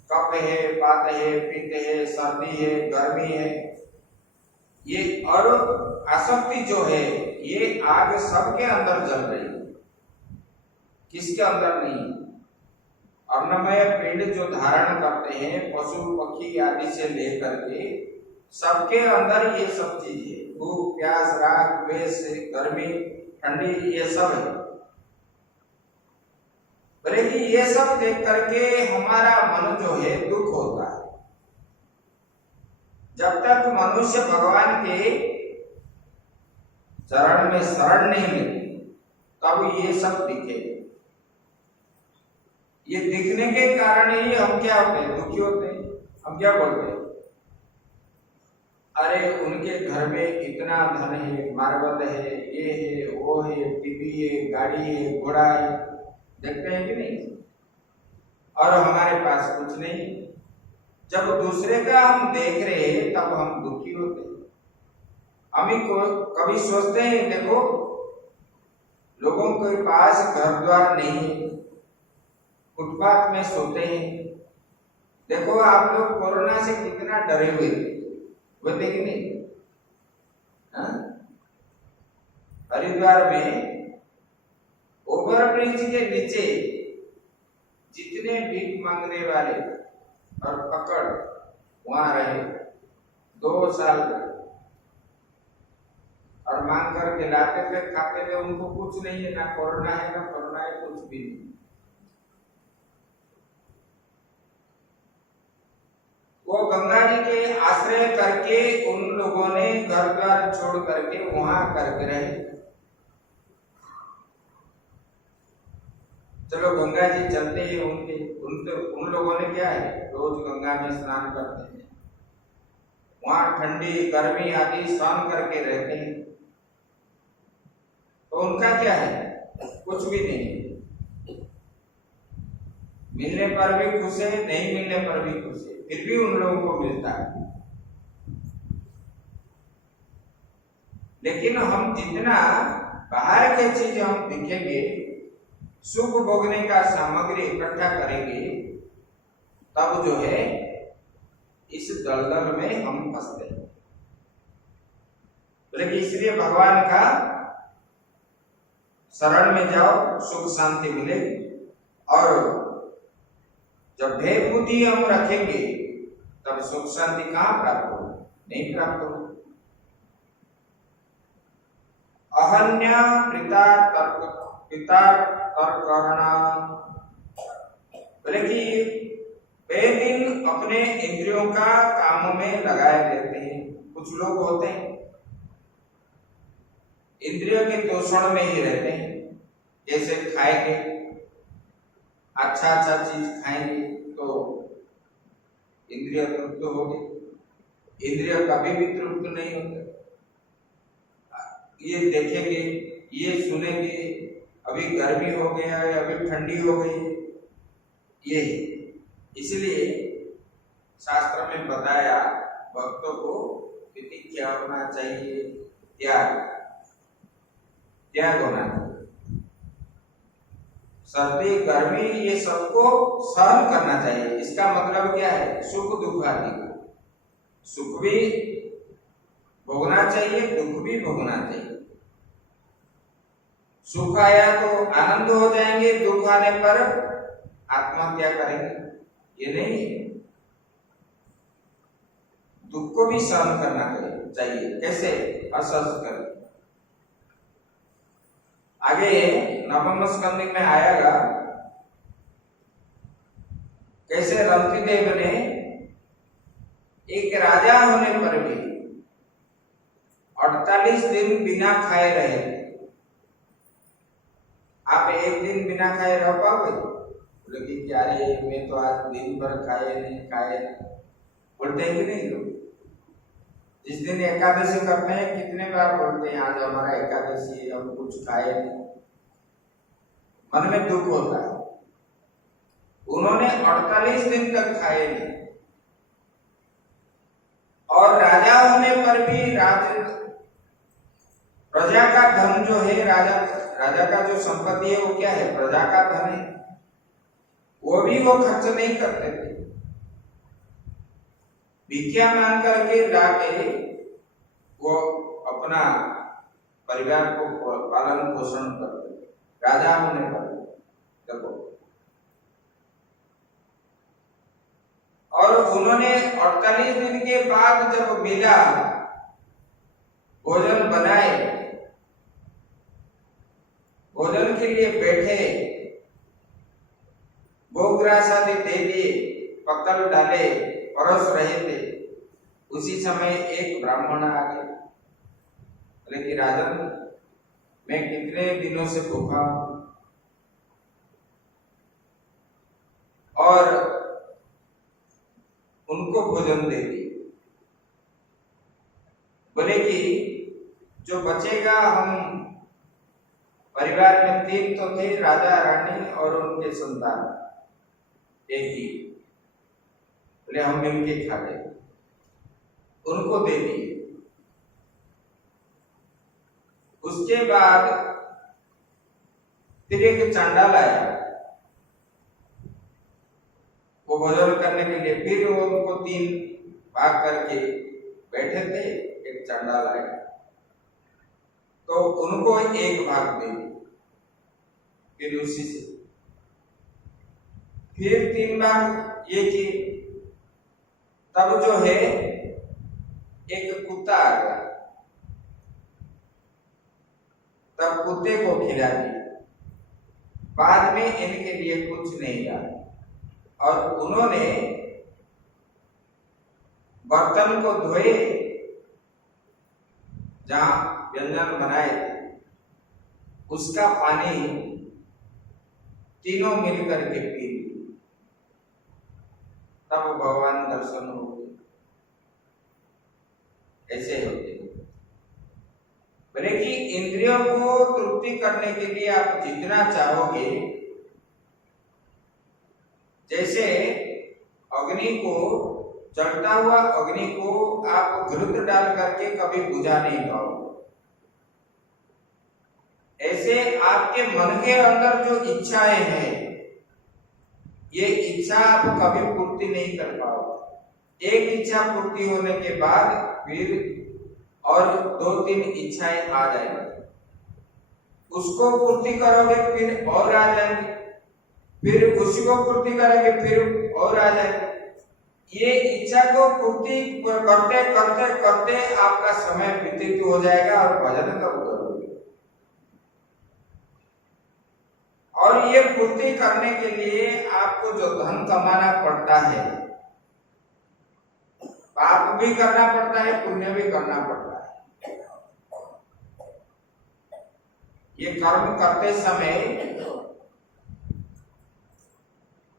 कफ है, वात है, पित्त है, सर्दी है, गर्मी है, ये और आसक्ति जो है ये आग सबके अंदर जल रही है, किसके अंदर नहीं। अन्नमय पिंड जो धारण करते हैं पशु पक्षी आदि से लेकर के सबके अंदर ये सब चीज है, भूख प्यास राग द्वेष गर्मी ठंडी, ये सब है। बोले कि ये सब देख करके हमारा मन जो है दुख होता है। जब तक मनुष्य भगवान के चरण में शरण नहीं लेते तब ये सब दिखे। ये दिखने के कारण ही हम क्या होते हैं, दुखी होते हैं। हम क्या बोलते हैं, अरे उनके घर में इतना धन है, मार्बल है, ये है, वो है, टीवी है, गाड़ी है, घोड़ा है, देखते हैं कि नहीं, और हमारे पास कुछ नहीं। जब दूसरे का हम देख रहे हैं तब हम दुखी होते हैं। हम को कभी सोचते हैं, देखो लोगों के पास घर द्वार नहीं है, फुटपाथ में सोते हैं। देखो आप लोग कोरोना से कितना डरे हुए थे, बोलते कि नहीं? हरिद्वार में ओवरब्रिज के नीचे जितने भीख मांगने वाले और पकड़ वहां रहे 2 साल और मांग करके लाते थे, खाते थे, उनको कुछ नहीं है, ना कोरोना है, ना कोरोना है, कुछ भी नहीं। वो गंगा जी के आश्रय करके उन लोगों ने घर द्वार छोड़ करके वहां करके रहे। चलो गंगा जी चलते हैं, उन लोगों ने क्या है, रोज गंगा में स्नान करते हैं, वहां ठंडी गर्मी आदि सहन करके रहते हैं, तो उनका क्या है, कुछ भी नहीं। मिलने पर भी खुश है, नहीं मिलने पर भी खुश है, फिर भी उन लोगों को मिलता है। लेकिन हम जितना बाहर के चीज हम दिखेंगे, सुख भोगने का सामग्री इकट्ठा करेंगे, तब जो है इस दलदल में हम फंसते हैं। लेकिन इसलिए भगवान का शरण में जाओ, सुख शांति मिलेगी। और जब भेद बुद्धि हम रखेंगे तब सुख शांति कहां प्राप्त हो, नहीं प्राप्त हो। अहन्या पिता तर्करणा, बोले कि दिन अपने इंद्रियों का काम में लगाए रहते हैं। कुछ लोग होते हैं इंद्रियों के तोषण में ही रहते हैं, जैसे खाएंगे, अच्छा अच्छा चीज खाएंगे तो इंद्रिय तृप्त होगी, इंद्रिय कभी भी तृप्त नहीं होते। ये देखेंगे, ये सुनेंगे, अभी गर्मी हो गया है, अभी ठंडी हो गई, ये इसलिए शास्त्र में बताया भक्तों को क्या होना चाहिए, त्याग होना चाहिए। सर्दी गर्मी ये सबको सहन करना चाहिए। इसका मतलब क्या है, सुख दुख आदि सुख भी भोगना चाहिए, दुख भी भोगना चाहिए। सुख आया तो आनंद हो जाएंगे, दुख आने पर आत्महत्या करेंगे, ये नहीं। दुख को भी सहन करना चाहिए। कैसे? असहज कर। आगे नवम स्कंद में आएगा कैसे रंतिदेव ने एक राजा होने पर भी 48 दिन बिना खाए रहे। आप एक दिन बिना खाए रह पाओगे? बोले कि क्या रे, मैं तो आज दिन भर खाए नहीं खाए, बोलते हैं कि नहीं लोग? जिस दिन एकादशी करते हैं कितने बार बोलते हैं आज हमारा एकादशी, हम कुछ खाए नहीं, मन में दुख होता है। उन्होंने 48 दिन तक खाए नहीं, और राजा होने पर भी प्रजा का धन जो है, राजा का जो संपत्ति है वो क्या है, प्रजा का धन है, वो भी वो खर्च नहीं करते थे। भिक्षा मांग करके लाके वो अपना परिवार को पालन पोषण करते थे, राजा होने पर। देखो, और उन्होंने 48 दिन के बाद जब मिला, भोजन बनाए, भोजन के लिए बैठे, भोगरास आदि दे दिए, पत्तल डाले, परोस रहे थे, उसी समय एक ब्राह्मण आ गया। बोले कि राजन, मैं कितने दिनों से भूखा हूं, और उनको भोजन दे दी। बोले कि जो बचेगा, हम परिवार में 3 तो थे, राजा रानी और उनके संतान, एक ही, बोले हम मिलके खा ले, उनको दे दिए। उसके बाद फिर एक चांडाल आया, वो भोजन करने के लिए, फिर वो उनको 3 भाग करके बैठे थे, एक चांडाल आया तो उनको 1 भाग दे दिया। फिर उसी से फिर 3 भाग ये किए। तब जो है एक कुत्ता आ गया, तब कुत्ते को खिला दिया। बाद में इनके लिए कुछ नहीं रहा और उन्होंने बर्तन को धोए, जहां व्यंजन बनाए थे उसका पानी तीनों मिलकर के पी लिए। तब भगवान दर्शन हो गए। ऐसे होते बोले कि इंद्रियों को तृप्ति करने के लिए आप जितना चाहोगे, जैसे अग्नि को, जलता हुआ अग्नि को आप घृत डाल करके कभी बुझा नहीं पाओगे, ऐसे आपके मन के अंदर जो इच्छाएं हैं, ये इच्छा आप कभी पूर्ति नहीं कर पाओगे। एक इच्छा पूर्ति होने के बाद फिर और 2-3 इच्छाएं आ जाएंगी, उसको पूर्ति करोगे फिर और आ जाएंगे, फिर उसी को पूर्ति करेंगे फिर और आ जाएंगे। ये इच्छा को पूर्ति करते करते करते आपका समय व्यतीत हो जाएगा और भजन कब करोगे। और ये पूर्ति करने के लिए आपको जो धन कमाना पड़ता है, पाप भी करना पड़ता है, पुण्य भी करना पड़ता है। ये कर्म करते समय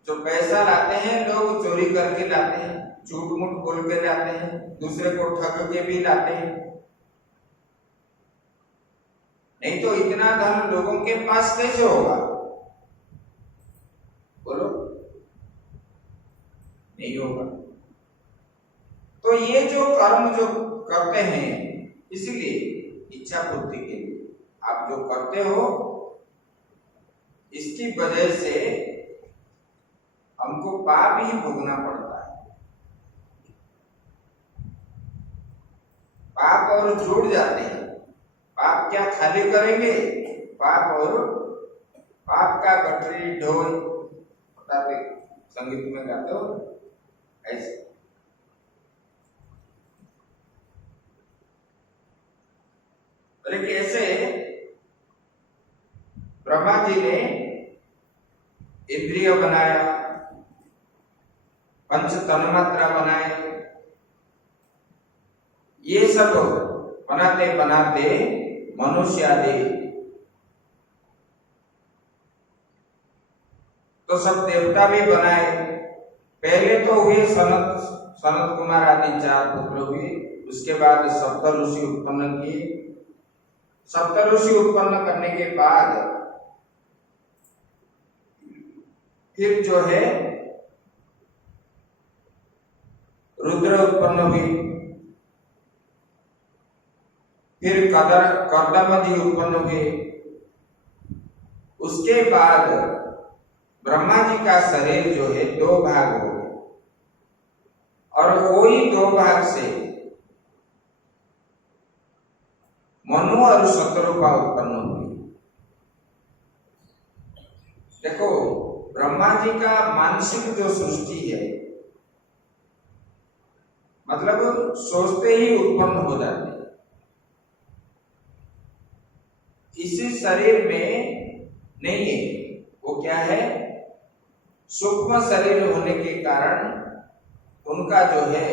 जो पैसा लाते हैं लोग चोरी करके लाते हैं, झूठ मूठ बोल के लाते हैं, दूसरे को ठग के भी लाते हैं। नहीं तो इतना धन लोगों के पास कैसे होगा, बोलो, नहीं होगा। तो ये जो कर्म जो करते हैं, इसलिए इच्छा पूर्ति के लिए आप जो करते हो, इसकी वजह से हमको पाप ही भोगना पड़ता है। पाप और जुड़ जाते हैं। पाप क्या खाली करेंगे, पाप और पाप का गठरी ढोल, संगीत में गाते हो ऐसे। ऐसे ब्रह्मा जी ने इंद्रिय बनाया, पंच तन्मात्रा बनाए, ये सब बनाते बनाते मनुष्य आदि तो सब देवता भी बनाए। पहले तो हुए सनत कुमार आदि 4 पुत्र हुए, उसके बाद सप्त ऋषि उत्पन्न किए। सप्त ऋषि उत्पन्न करने के बाद फिर जो है रुद्र उत्पन्न हुई, फिर कर्दम जी उत्पन्न हुए। उसके बाद ब्रह्मा जी का शरीर जो है 2 भाग हो गए और वही 2 भाग से मनु और शत्रुपा उत्पन्न हुई। देखो, ब्रह्मा जी का मानसिक जो सृष्टि है, मतलब सोचते ही उत्पन्न हो जाते हैं। इसी शरीर में नहीं है, वो क्या है, सूक्ष्म शरीर होने के कारण उनका जो है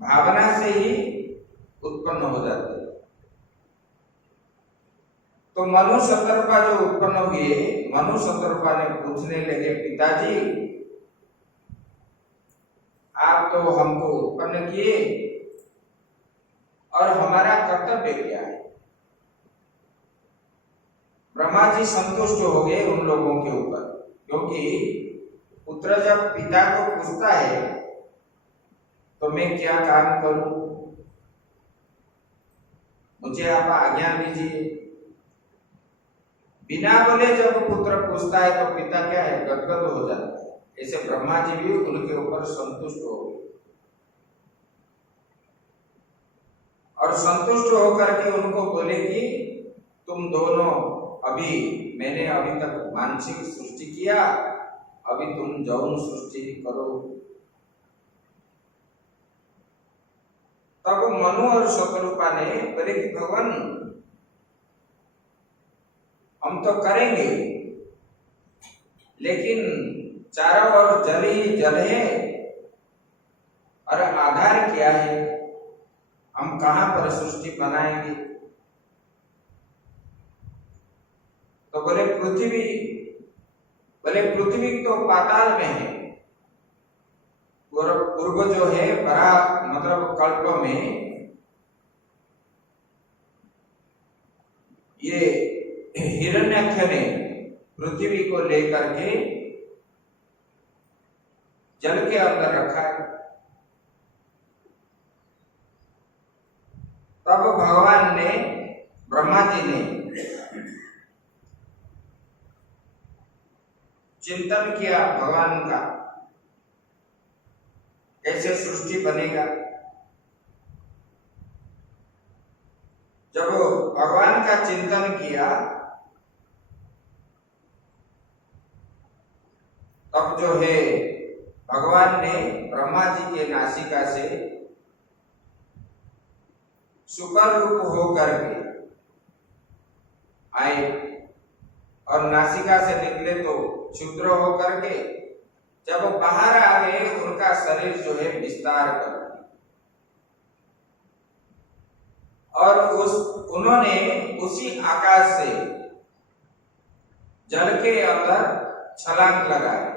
भावना से ही उत्पन्न हो जाते हैं। तो मनु शतरूपा जो उत्पन्न हुए, मनु शतरूपा ने पूछने लगे, पिताजी आप तो हमको उत्पन्न किए और हमारा कर्तव्य क्या है। ब्रह्मा जी संतुष्ट हो गए उन लोगों के ऊपर, क्योंकि पुत्र जब पिता को पूछता है तो मैं क्या काम करूं, मुझे आप आज्ञा दीजिए। बिना बोले जब पुत्र पूछता है तो पिता क्या है, गदगद हो जाता है। ऐसे ब्रह्मा जी भी उनके ऊपर संतुष्ट हो गए और संतुष्ट होकर के उनको बोले कि तुम दोनों अभी, मैंने अभी तक मानसिक सृष्टि किया, अभी तुम जौन सृष्टि करो। तब मनु और शतरूपा ने बोले कि भगवान हम तो करेंगे, लेकिन चारों ओर जल ही जल है और आधार क्या है, हम कहां पर सृष्टि बनाएंगे। तो बोले पृथ्वी, बोले पृथ्वी तो पाताल में है, पूर्व जो है बड़ा मतलब कल्प में ये हिरण्याक्ष ने पृथ्वी को लेकर के जल के अंदर रखा है। तब भगवान ने, ब्रह्मा जी ने चिंतन किया भगवान का, कैसे सृष्टि बनेगा। जब भगवान का चिंतन किया तब जो है भगवान ने ब्रह्मा जी के नासिका से सुपर रूप होकर के आए और नासिका से निकले तो क्षुद्र होकर के जब बाहर आ गए उनका शरीर जो है विस्तार कर और उन्होंने उसी आकाश से जल के अंदर छलांग लगाए।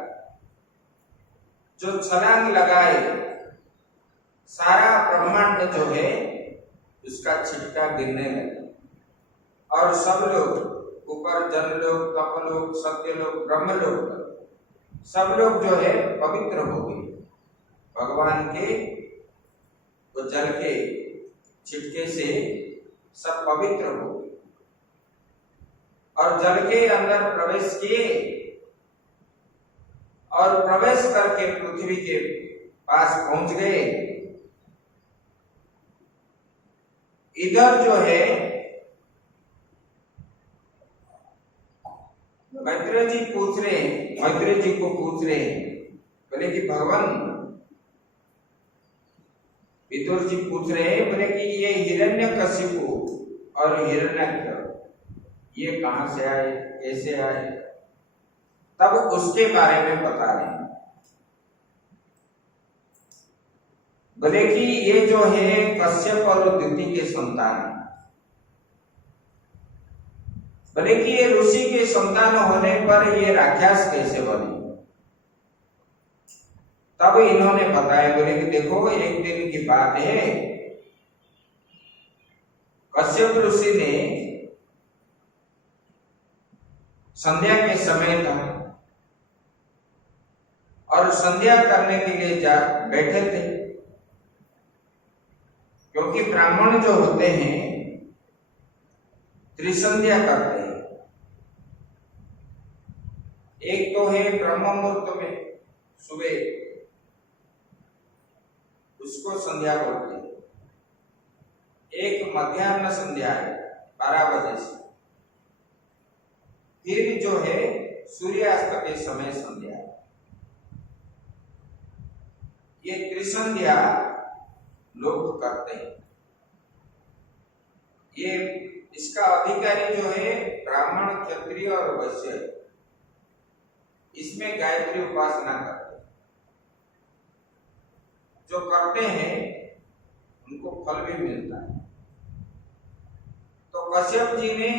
जो छलांग लगाए सारा ब्रह्मांड जो है उसका छिटका गिरने लगा और सब लोग ऊपर, जनलोक, तपलोक, सत्यलोक, ब्रह्मलोक, सब लोग जो है पवित्र हो गए भगवान के वो जल के छिटके से, सब पवित्र हो गए और जल के अंदर प्रवेश किए और प्रवेश करके पृथ्वी के पास पहुंच गए। इधर जो है मैत्रेय जी पूछ रहे हैं, मैत्रेय जी को पूछ रहे हैं, बोले कि भगवान, विदुर जी पूछ रहे हैं, बोले कि ये हिरण्यकशिपु और हिरण्याक्ष ये कहां से आए, कैसे आए। तब उसके बारे में बता रहे हैं, बोले कि ये जो है कश्यप और द्युति के संतान, बोले कि ये ऋषि के संतान होने पर ये राक्षस कैसे बने। तब इन्होंने बताया, बोले कि देखो एक दिन की बात है, कश्यप ऋषि ने संध्या के समय था और संध्या करने के लिए जा बैठे थे, क्योंकि ब्राह्मण जो होते हैं त्रिसंध्या करते हैं। एक तो है ब्रह्म मुहूर्त में सुबह, उसको संध्या बोलते हैं। एक मध्याह्न संध्या है 12 बजे से, फिर जो है सूर्यास्त के समय संध्या है। ये त्रिसंध्या लोग करते हैं। ये इसका अधिकारी जो है ब्राह्मण, क्षत्रिय और वैश्य, इसमें गायत्री उपासना करते हैं। जो करते हैं उनको फल भी मिलता है। तो कश्यप जी ने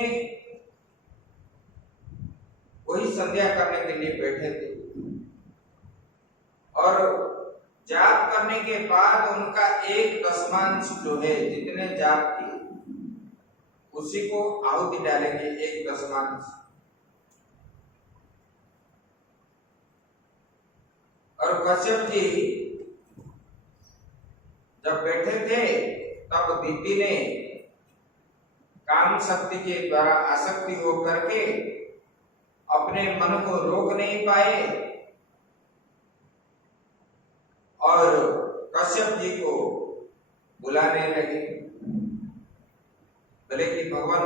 वही संध्या करने के लिए बैठे थे और जाप करने के बाद उनका 1/10 जो है, जितने जाप की उसी को आहुति डालेंगे, 1/10। और कश्यप जी जब बैठे थे तब दीति ने काम शक्ति के द्वारा आसक्ति होकर के अपने मन को रोक नहीं पाए और कश्यप जी को बुलाने लगे। बोले कि भगवान,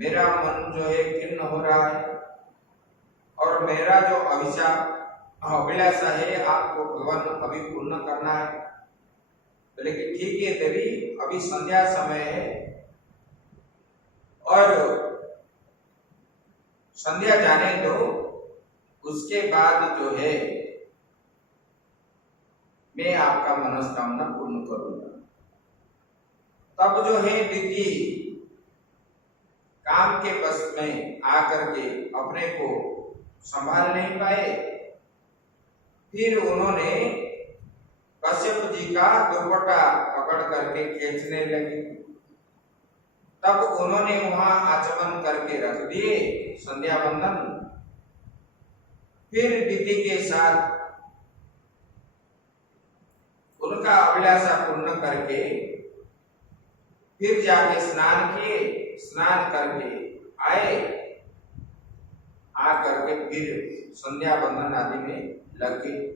मेरा मन जो है खिन्न हो रहा है और मेरा जो अभिलाषा है आपको भगवान अभी पूर्ण करना है। बोले कि ठीक है देवी, अभी संध्या समय है और संध्या जाने दो, उसके बाद जो है मैं आपका मनोकामना पूर्ण करूंगा। तब जो है दीदी काम के बस में आकर के अपने को संभाल नहीं पाए। फिर उन्होंने कश्यप जी का दुपट्टा पकड़ करके खींचने लगे। तब उन्होंने वहां आचमन करके रख दिए संध्या बंधन। फिर दीदी के साथ उनका अभिलाषा पूर्ण करके फिर जाके स्नान किए, स्नान करके आए, आकर के फिर संध्या बंधन आदि में लग गए।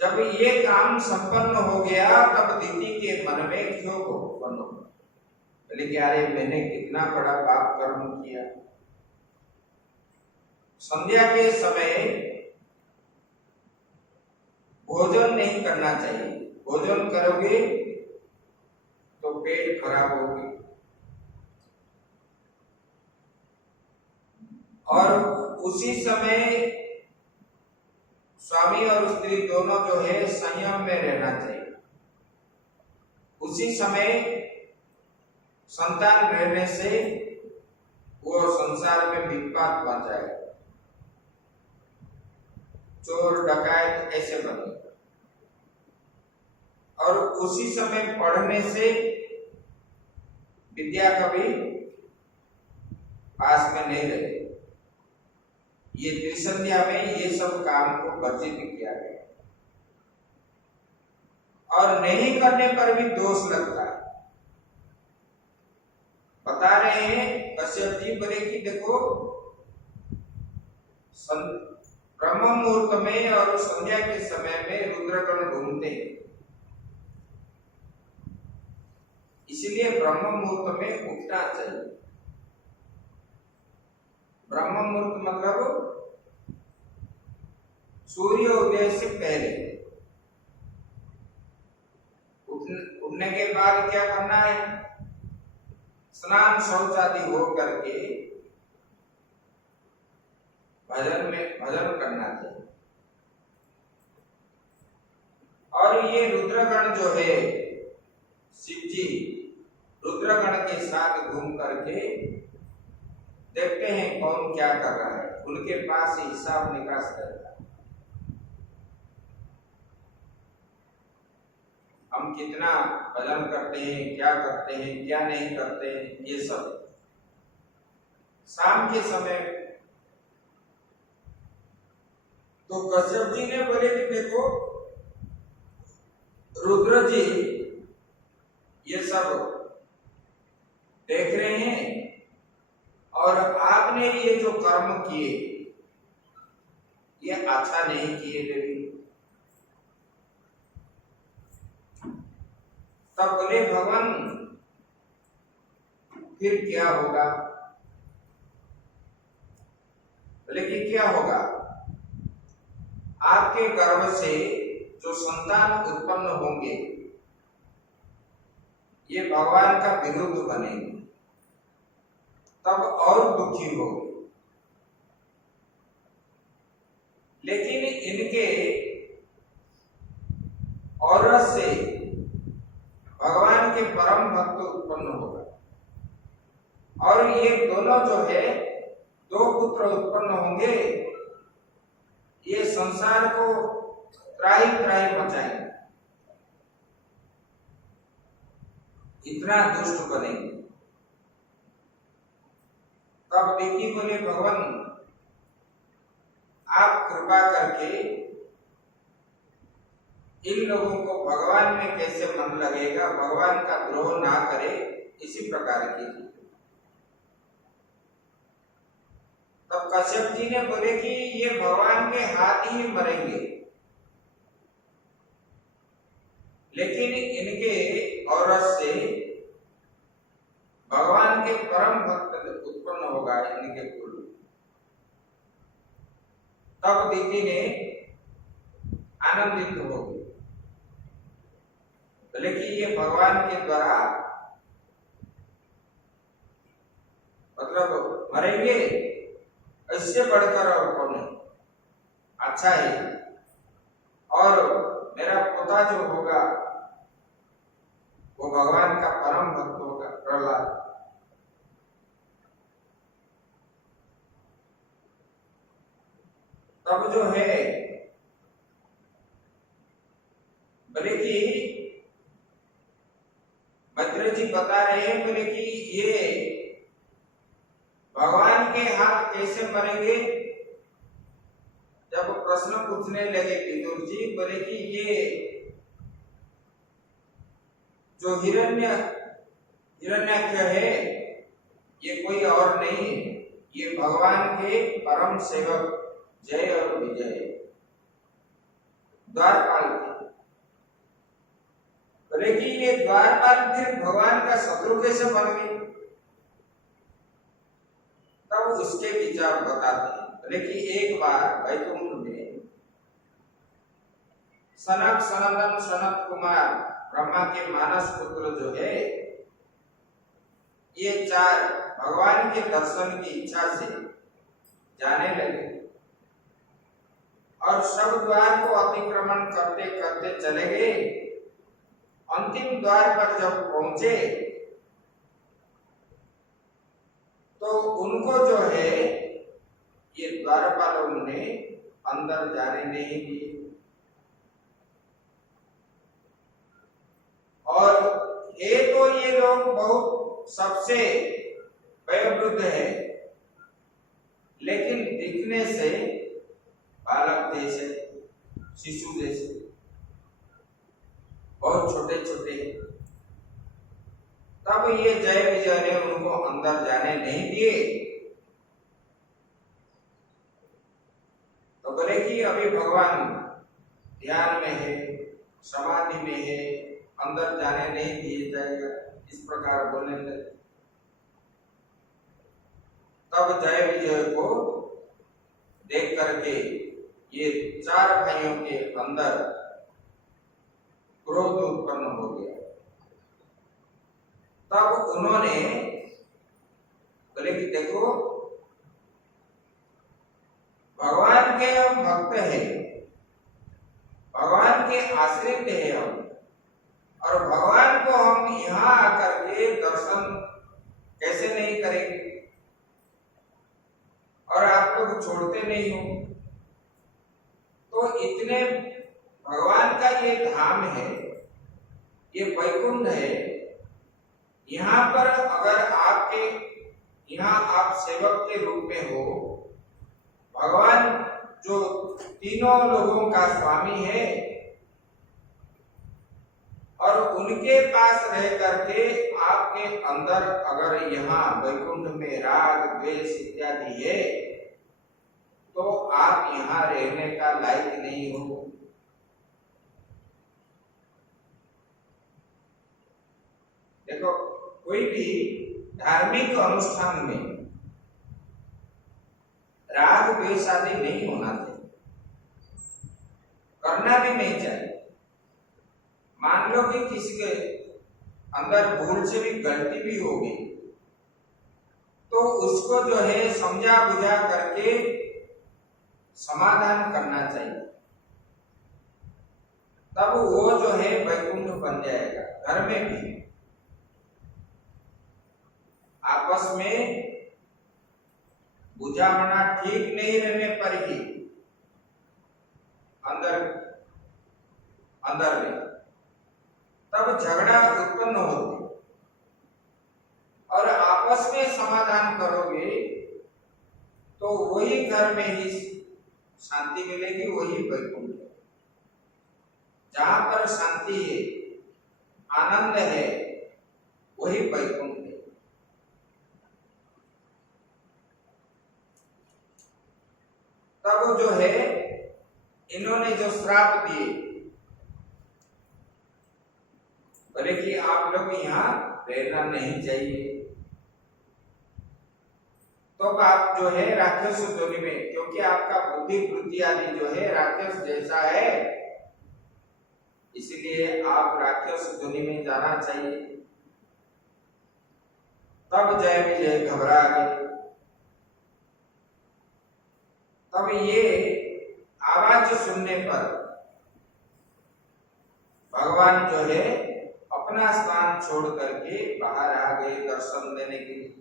जब ये काम संपन्न हो गया तब दीदी के मन में क्षोभ उत्पन्न हुआ। बोले कि अरे मैंने कितना बड़ा पाप कर्म किया। संध्या के समय भोजन नहीं करना चाहिए, भोजन करोगे तो पेट खराब होगी। और उसी समय स्वामी और स्त्री दोनों जो है संयम में रहना चाहिए। उसी समय संतान रहने से वो संसार में विपात बन जाएगा, चोर डकैत ऐसे बनेगा। और उसी समय पढ़ने से विद्या कभी पास में नहीं रहे। ये त्रिसंध्या में ये सब काम को वर्जित किया गया और नहीं करने पर भी दोष लगता है। बता रहे हैं कश्यप जी, बोले कि देखो ब्रह्म मुहूर्त में और संध्या के समय में रुद्रगण घूमते हैं, इसलिए ब्रह्म मुहूर्त में उठना चाहिए। ब्रह्म मुहूर्त मतलब सूर्य उदय से पहले। उठने के बाद क्या करना है? स्नान शौच आदि हो करके भजन करना चाहिए। और ये रुद्रगण जो है, शिव जी रुद्रगण के साथ घूम करके देखते हैं कौन क्या कर रहा है, उनके पास ही हिसाब निकास करता है। हम कितना भजन करते हैं, क्या करते हैं, क्या नहीं करते हैं, ये सब शाम के समय। तो कश्यप जी ने बोले कि देखो रुद्र जी ये सब देख रहे हैं और आपने ये जो कर्म किए ये अच्छा नहीं किए देवी। तब बोले भगवान फिर क्या होगा? बोले कि क्या होगा? आपके गर्भ से जो संतान उत्पन्न होंगे ये भगवान का विरुद्ध बनेंगे, तब और दुखी होंगे। लेकिन इनके औरत से भगवान के परम भक्त उत्पन्न होगा और ये दोनों जो है दो पुत्र उत्पन्न होंगे। ये संसार को त्राही त्राही मचाएंगे, इतना दुष्ट बनेंगे। तब देखिए बोले भगवान आप कृपा करके इन लोगों को भगवान में कैसे मन लगेगा, भगवान का द्रोह ना करे, इसी प्रकार की। तब कश्यप जी ने बोले कि ये भगवान के हाथ ही मरेंगे, लेकिन इनके औरत से भगवान के परम भक्त उत्पन्न होगा इनके कुल। तब दीदी ने आनंदित हो गई, बोले कि ये भगवान के द्वारा मतलब मरेंगे, इससे बढ़कर और कौन है, अच्छा है। और मेरा पोता जो होगा वो भगवान का परम भक्त होगा, प्रहलाद। तब जो है बोले कि भद्र जी बता रहे हैं, बोले कि ये भगवान के हाथ कैसे मरेंगे। जब प्रश्न पूछने लगे विदुर जी, बोले कि ये जो हिरण्याक्ष है ये कोई और नहीं है, ये भगवान के परम सेवक जय और विजय द्वारपाल थे। बोले कि ये द्वारपाल फिर भगवान का शत्रु कैसे बन गए। तब उसके विचार बताते हैं। बोले कि एक बार वैकुंठ में सनक सनंदन सनत कुमार ब्रह्मा के मानस पुत्र जो है, ये चार भगवान के दर्शन की इच्छा से जाने लगे और सब द्वार को अतिक्रमण करते करते चले गए। अंतिम द्वार पर जब पहुंचे तो उनको जो है ये द्वारपालों ने अंदर जाने नहीं दिए और ये तो ये लोग बहुत सबसे वयोवृद्ध है, लेकिन दिखने से बालक जैसे, शिशु जैसे, बहुत छोटे छोटे। तब ये जय विजय ने उनको अंदर जाने नहीं दिए। तो बोले कि अभी भगवान ध्यान में है, समाधि में है, अंदर जाने नहीं दिए जाएगा, इस प्रकार बोलने लगे। तब जय विजय को देख करके ये चार भाइयों के अंदर क्रोध उत्पन्न हो गया। तब उन्होंने बोले कि देखो भगवान के हम भक्त है, भगवान के आश्रित है हम, और भगवान को हम यहाँ आकर के दर्शन कैसे नहीं करेंगे, और आप लोग छोड़ते नहीं हो। तो इतने भगवान का ये धाम है, ये वैकुंठ है, यहाँ पर अगर आपके यहाँ आप सेवक के रूप में हो, भगवान जो तीनों लोगों का स्वामी है और उनके पास रह करके आपके अंदर अगर यहाँ वैकुंठ में राग द्वेष इत्यादि है तो आप यहाँ रहने का लायक नहीं हो। देखो कोई भी धार्मिक अनुष्ठान में राग द्वेष आदि नहीं होना चाहिए, करना भी नहीं चाहिए। मान लो कि किसी के अंदर भूल से भी गलती भी होगी तो उसको जो है समझा बुझा करके समाधान करना चाहिए, तब वो जो है वैकुंठ बन जाएगा। घर में भी आपस में बुझामना ठीक नहीं रहने पर ही अंदर अंदर में, तब झगड़ा उत्पन्न होती और आपस में समाधान करोगे तो वही घर में ही शांति मिलेगी, वही वैकुंठ है। जहां पर शांति है, आनंद है, वही वैकुंठ है। तब जो है इन्होंने जो श्राप दिए, बोले कि आप लोग यहाँ रहना नहीं चाहिए, तो आप जो है राक्षस योनि में, क्योंकि आपका बुद्धि वृत्ति आदि जो है राक्षस जैसा है, इसलिए आप राक्षस योनि में जाना चाहिए। तब जय विजय घबरा गए। तब ये आवाज सुनने पर भगवान जो है अपना स्थान छोड़ करके बाहर आ गए दर्शन देने के लिए।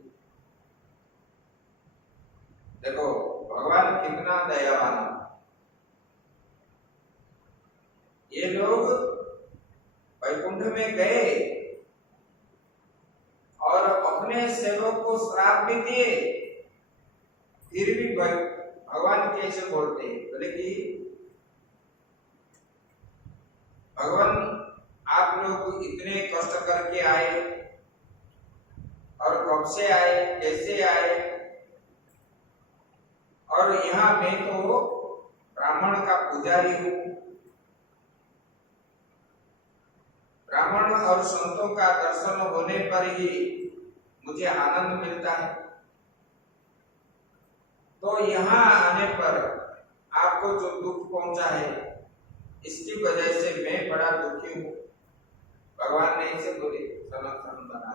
देखो भगवान कितना दयावान है। ये लोग वैकुंठ में गए और अपने सेवक को श्राप भी दिए, फिर भी भगवान कैसे बोलते हैं, बोले कि भगवान आप लोग इतने कष्ट करके आए और कब से आए, कैसे आए, और यहाँ मैं तो ब्राह्मण का पुजारी हूँ, ब्राह्मण और संतों का दर्शन होने पर ही मुझे आनंद मिलता है, तो यहाँ आने पर आपको जो दुख पहुंचा है इसकी वजह से मैं बड़ा दुखी हूँ। भगवान ने इसे बोले सनातन बना।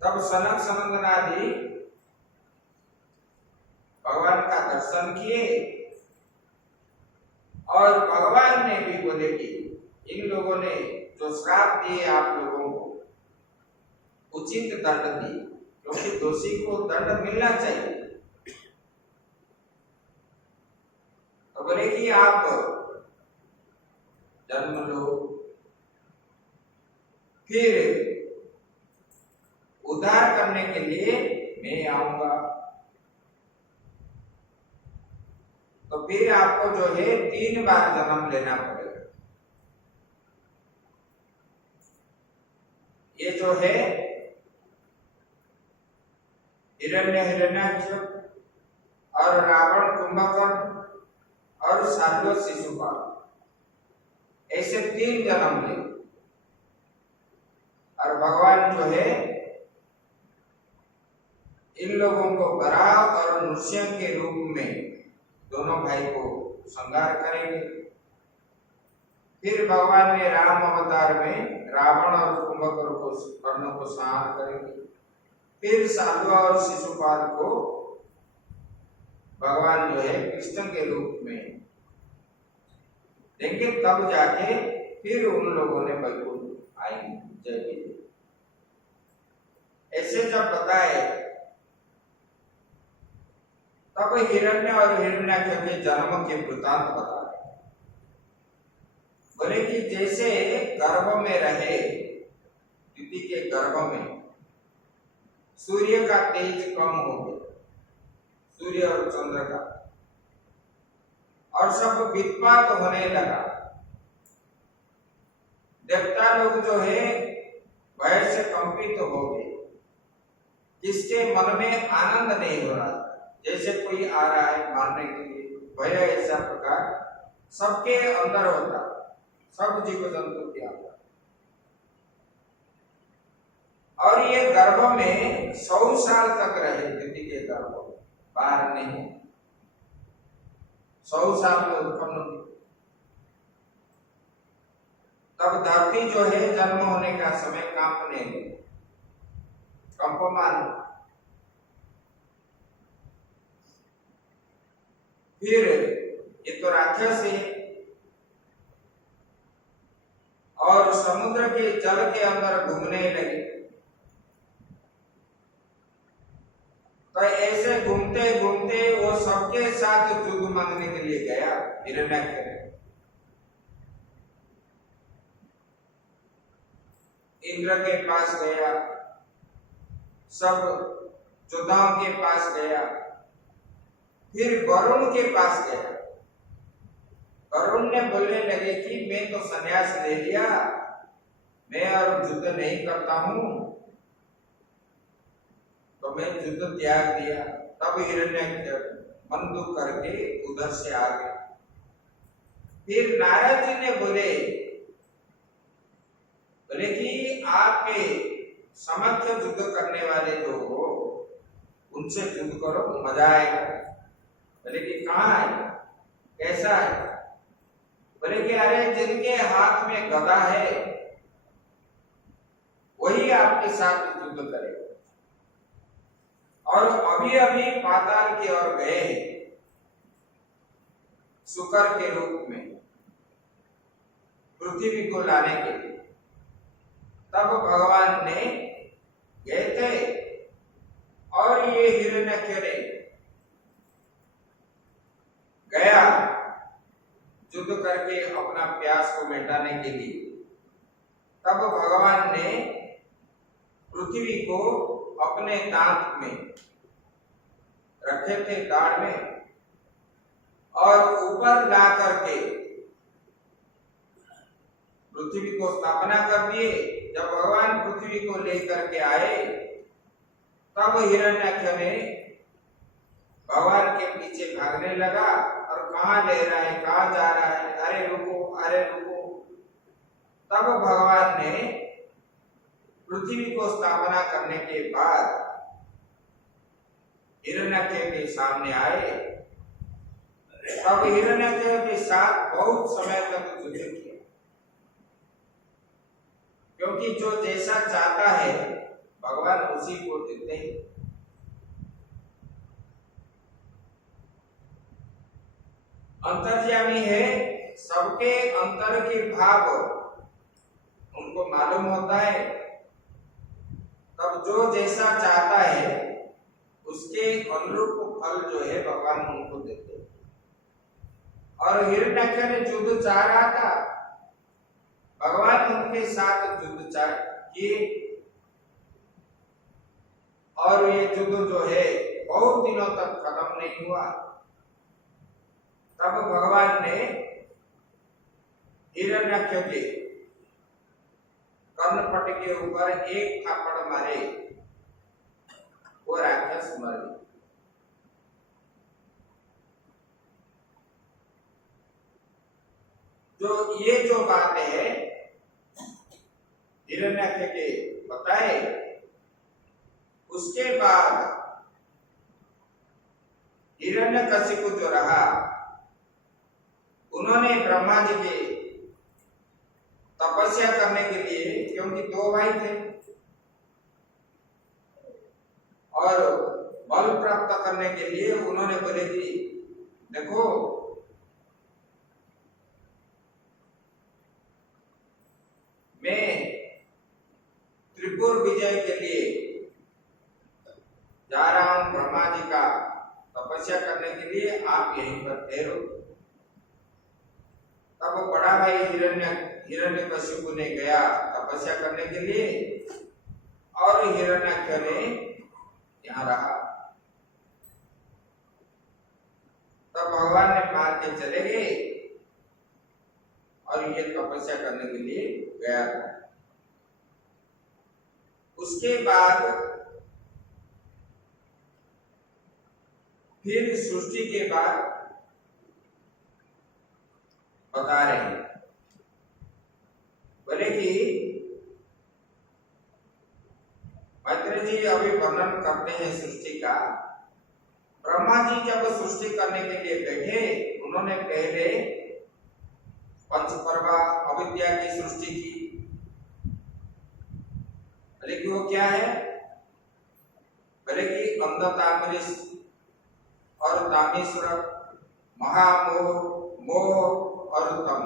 तब सनक सनंदनादि भगवान का दर्शन किए और भगवान ने भी बोले कि इन लोगों ने जो श्राप दिए आप लोगों को उचित दंड दिए, क्योंकि दोषी को दंड मिलना चाहिए। तो बोले कि आप जन्म लो, फिर उद्धार करने के लिए मैं आऊंगा। तो फिर आपको जो है 3 बार जन्म लेना पड़ेगा। ये जो है हिरण्याक्ष और रावण कुंभकर्ण और साधु शिशुपाल, ऐसे 3 जन्म ले। और भगवान जो है इन लोगों को वराह और नृसिंह के रूप में दोनों भाई को संहार करेंगे। फिर भगवान ने राम अवतार में रावण और कुंभकर्ण को संहार करेंगे। फिर साधु और शिशुपाल को भगवान जो है कृष्ण के रूप में देंगे, तब जाके फिर उन लोगों ने वैकुंठ आएंगे। जय विजय। ऐसे जब बताए तब हिरण्य और हिरण्याक्ष के जन्म के वृतांत बताए। बोले कि जैसे गर्भ में रहे, दिति के गर्भ में सूर्य का तेज कम हो गया, सूर्य और चंद्र का, और सब वित्पात होने लगा। देवता लोग जो है भय से कंपित हो गए, जिसके मन में आनंद नहीं हो रहा था, जैसे कोई आ रहा है मारने के लिए, भय ऐसा प्रकार सबके अंदर होता, सब जीव जंतु के अंदर। और ये गर्भ में 100 साल तक रहे, दिति के गर्भ में, बाहर नहीं, 100 साल में उत्पन्न हुई। तब धरती जो है जन्म होने का समय कांपने लगी, कंपमान। फिर ये तो राक्षस है और समुद्र के जल के अंदर घूमने लगे। तो ऐसे घूमते घूमते वो सबके साथ युद्ध मांगने के लिए गया हिरण्याक्ष। इंद्र के पास गया, सब योद्धाओं के पास गया, फिर वरुण के पास गया। वरुण ने बोलने लगे कि मैं तो संन्यास ले लिया, मैं और युद्ध नहीं करता हूं, तो मैं युद्ध त्याग दिया। तब हिरण्याक्ष मन दुख करके उधर से आ गए। फिर नारद जी ने बोले कि आपके समक्ष युद्ध करने वाले जो हो उनसे युद्ध करो, मजा आएगा। बोले कि कहाँ है, कैसा है? बोले कि अरे जिनके हाथ में गदा है वही आपके साथ युद्ध करेगा। और अभी अभी पाताल की ओर गए शुकर के रूप में पृथ्वी को लाने के लिए। तब भगवान ने गए थे और ये हिरण्याक्ष ने गया युद्ध करके अपना प्यास को मिटाने के लिए। तब भगवान ने पृथ्वी को अपने दांत में रखे थे, दाढ़ में, और ऊपर ला करके पृथ्वी को स्थापना कर दिए। जब भगवान पृथ्वी को लेकर के आए तब हिरण्याक्ष ने भगवान के पीछे भागने लगा और कहाँ ले रहा है, कहाँ जा रहा है, अरे रुको, अरे रुको। तब भगवान ने पृथ्वी को स्थापना करने के बाद हिरण्याक्ष के सामने आए। तब हिरण्याक्ष के साथ बहुत समय तक युद्ध किया, क्योंकि जो जैसा चाहता है भगवान उसी को देते हैं। अंतर्यामी है, सबके अंतर के भाव उनको मालूम होता है। तब जो जैसा चाहता है उसके अनुरूप फल जो है भगवान उनको देते हैं। और हिरण्याक्ष ने युद्ध चाह रहा था, भगवान उनके साथ युद्ध किए और ये युद्ध जो है बहुत दिनों तक खत्म नहीं हुआ। तब भगवान ने हिरण्याक्ष के कर्णपट के ऊपर एक थप्पड़ मारे, वो राक्षस मर गया। जो बात है हिरण्याक्ष के बताए, उसके बाद हिरण्यकशिपु जो रहा, उन्होंने ब्रह्मा जी के तपस्या करने के लिए, क्योंकि दो भाई थे, और बल प्राप्त करने के लिए उन्होंने बोले कि देखो मैं त्रिपुर विजय के लिए जा रहा हूं ब्रह्मा जी का तपस्या करने के लिए, आप यहीं पर ठहरो। तब बड़ा भाई हिरण्यकशिपु ने गया तपस्या करने के लिए और हिरण्याक्ष ने यहाँ रहा। तब भगवान ने मार के चले गए और ये तपस्या करने के लिए गया था। उसके बाद फिर सृष्टि के बाद बता रहे हैं, बोले कि मैत्रेय जी अभी वर्णन करते हैं सृष्टि का। ब्रह्मा जी जब सृष्टि करने के लिए बैठे, उन्होंने पहले पंचपर्वा अविद्या की सृष्टि की। बोले कि वो क्या है? बोले कि अंधतामृष और तामेश्वर, महामोह, मोह और तम,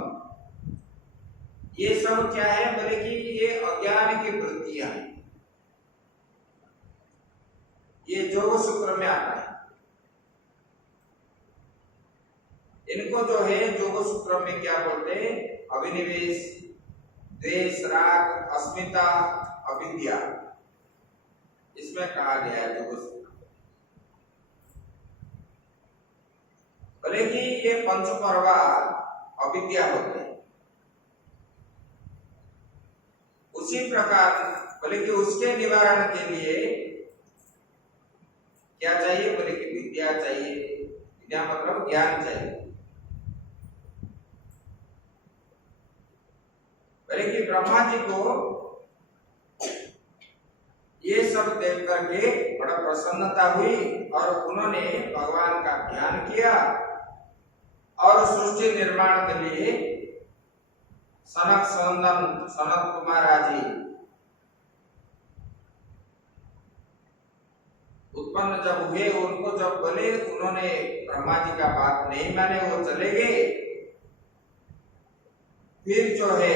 ये सब क्या है? बोले कि ये अज्ञान की वृत्तियां हैं। ये योग सूत्र में आता है। इनको जो है योग सूत्र में क्या बोलते हैं? अभिनिवेश, द्वेष, राग, अस्मिता, अविद्या, इसमें कहा गया है योग सूत्र। भले कि ये पंच पर्वा अविद्या होते हैं, उसी प्रकार बोले कि उसके निवारण के लिए क्या चाहिए? बोले कि विद्या चाहिए। विद्या मतलब ज्ञान चाहिए। बोले कि ब्रह्मा जी को ये सब देख करके बड़ा प्रसन्नता हुई और उन्होंने भगवान का ध्यान किया और सृष्टि निर्माण के लिए सनक सनंदन सनत कुमार आदि उत्पन्न जब हुए, उनको जब बोले, उन्होंने ब्रह्मा जी का बात नहीं माने, वो चले गए। फिर जो है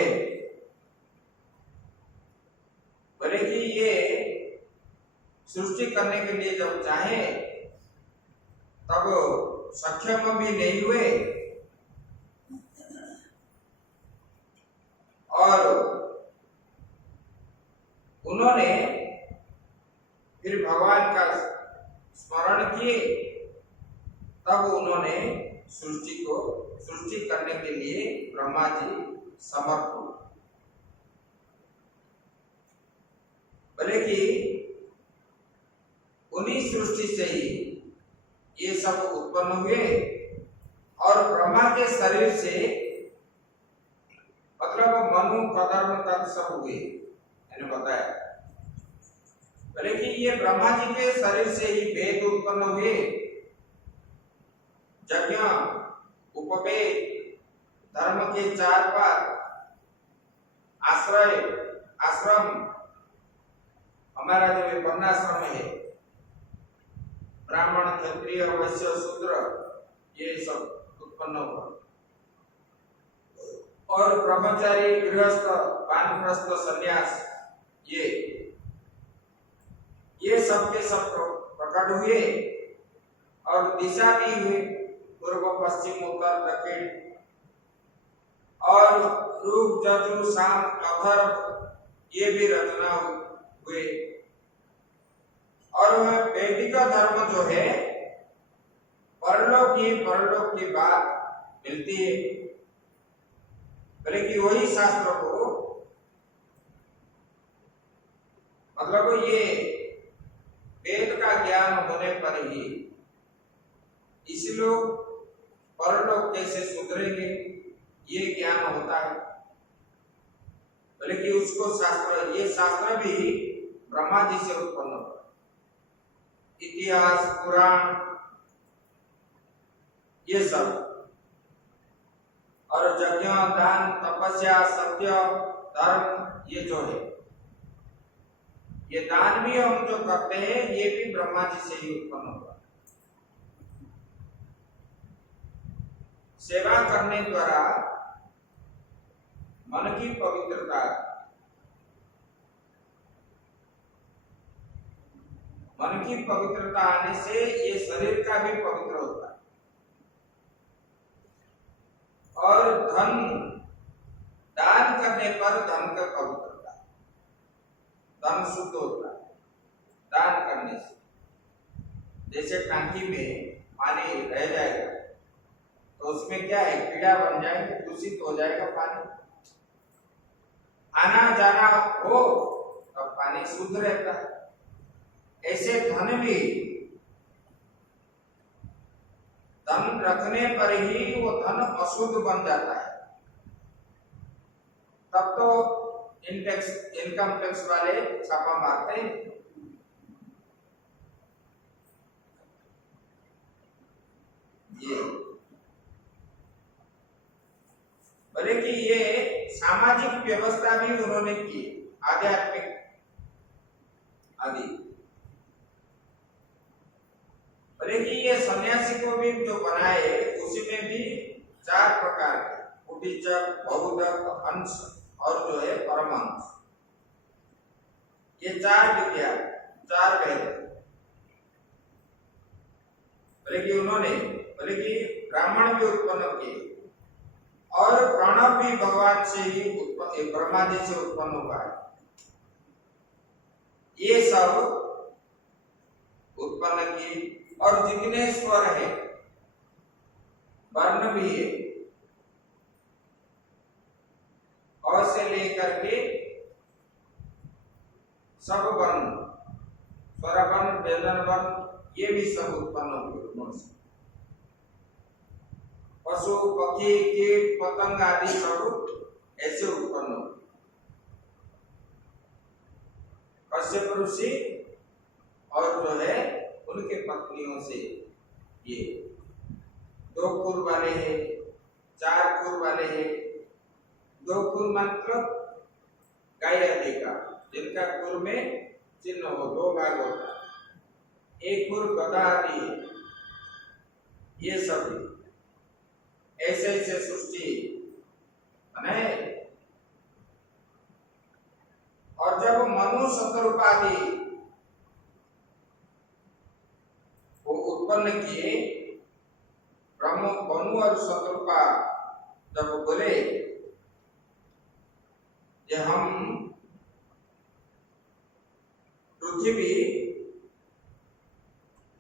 बोले कि ये सृष्टि करने के लिए जब चाहे तब सक्षम भी नहीं हुए और उन्होंने फिर भगवान का स्मरण किए, तब उन्होंने सृष्टि करने के लिए ब्रह्मा जी समर्थ हुए। बोले कि उन्हीं सृष्टि से ही ये सब उत्पन्न हुए और ब्रह्मा के शरीर से मतलब मनु कदर्म तक सब हुए, मैंने बताया। बोले कि ये ब्रह्मा जी के शरीर से ही वेद उत्पन्न हुए, यज्ञ, उपवेद, धर्म के 4 पाद, आश्रय, आश्रम, हमारा जो वर्णाश्रम है, ब्राह्मण, क्षत्रिय, वैश्य, शूद्र, ये सब उत्पन्न हुआ और ब्रह्मचारी, गृहस्थ, वानप्रस्थ, सन्यास, ये सब के सब प्रकट हुए और दिशा भी हुए, पूर्व, पश्चिम, उत्तर, दक्षिण, और रूप, यजुर, साम, अथर्व, ये भी रचना हुए। और वैदिक धर्म जो है परलोक की बात मिलती है। बोले कि वही शास्त्र को मतलब ये वेद का ज्ञान होने पर ही इसी लोग परलोक कैसे सुधरेंगे ये ज्ञान होता है। बोले कि उसको ये शास्त्र भी ब्रह्मा जी से उत्पन्न होता है। इतिहास, पुराण, ये सब, और यज्ञ, दान, तपस्या, सत्य, धर्म, ये जो है, ये दान भी हम जो करते हैं ये भी ब्रह्मा जी से ही उत्पन्न होता है। सेवा करने द्वारा मन की पवित्रता, मन की पवित्रता आने से ये शरीर का भी पवित्र होता है और धन दान करने पर धन का पवित्रता, धन शुद्ध होता है दान करने से। जैसे टांकी में पानी रह जाएगा तो उसमें क्या है, कीड़ा बन जाएगा, दूषित हो जाएगा पानी। आना जाना हो तो पानी शुद्ध रहता है। ऐसे धन भी, धन रखने पर ही वो धन अशुद्ध बन जाता है, तब तो इनकम टैक्स वाले छापा मारते हैं। ये बोले कि ये सामाजिक व्यवस्था भी उन्होंने की, आध्यात्मिक आदि। बोले कि ये सन्यासी को भी जो बनाए उसी में भी 4 प्रकार के कुटीचक, बहुधक, अंश और जो है परमहंस, ये 4 विद्या, 4 वेद, बोले कि ब्राह्मण भी उत्पन्न किए और प्रणव भी भगवान से ही ब्रह्मा जी से उत्पन्न हुआ है। ये सब उत्पन्न किए और जितने स्वर है, वर्ण भी है, अ से लेकर के सब वर्ण, स्वर वर्ण, व्यंजन वर्ण, ये भी सब उत्पन्न हुए उनसे। पशु पक्षी कीट पतंग आदि सब ऐसे उत्पन्न हुए। कश्यप ऋषि और जो है उनके पत्नियों से ये 2 कुल वाले हैं, 4 कुल वाले हैं। 2 कुल मतलब गाय आदि का, जिनका कुल में चिन्ह हो, 2 भाग होता है। 1 कुल गधा आदि है, ये सब ऐसे ऐसे सृष्टि है। और जब मनु शतरूपादि को उत्पन्न किए, ब्रह्म मनु और शतरूपा जब बोले कि हम पृथ्वी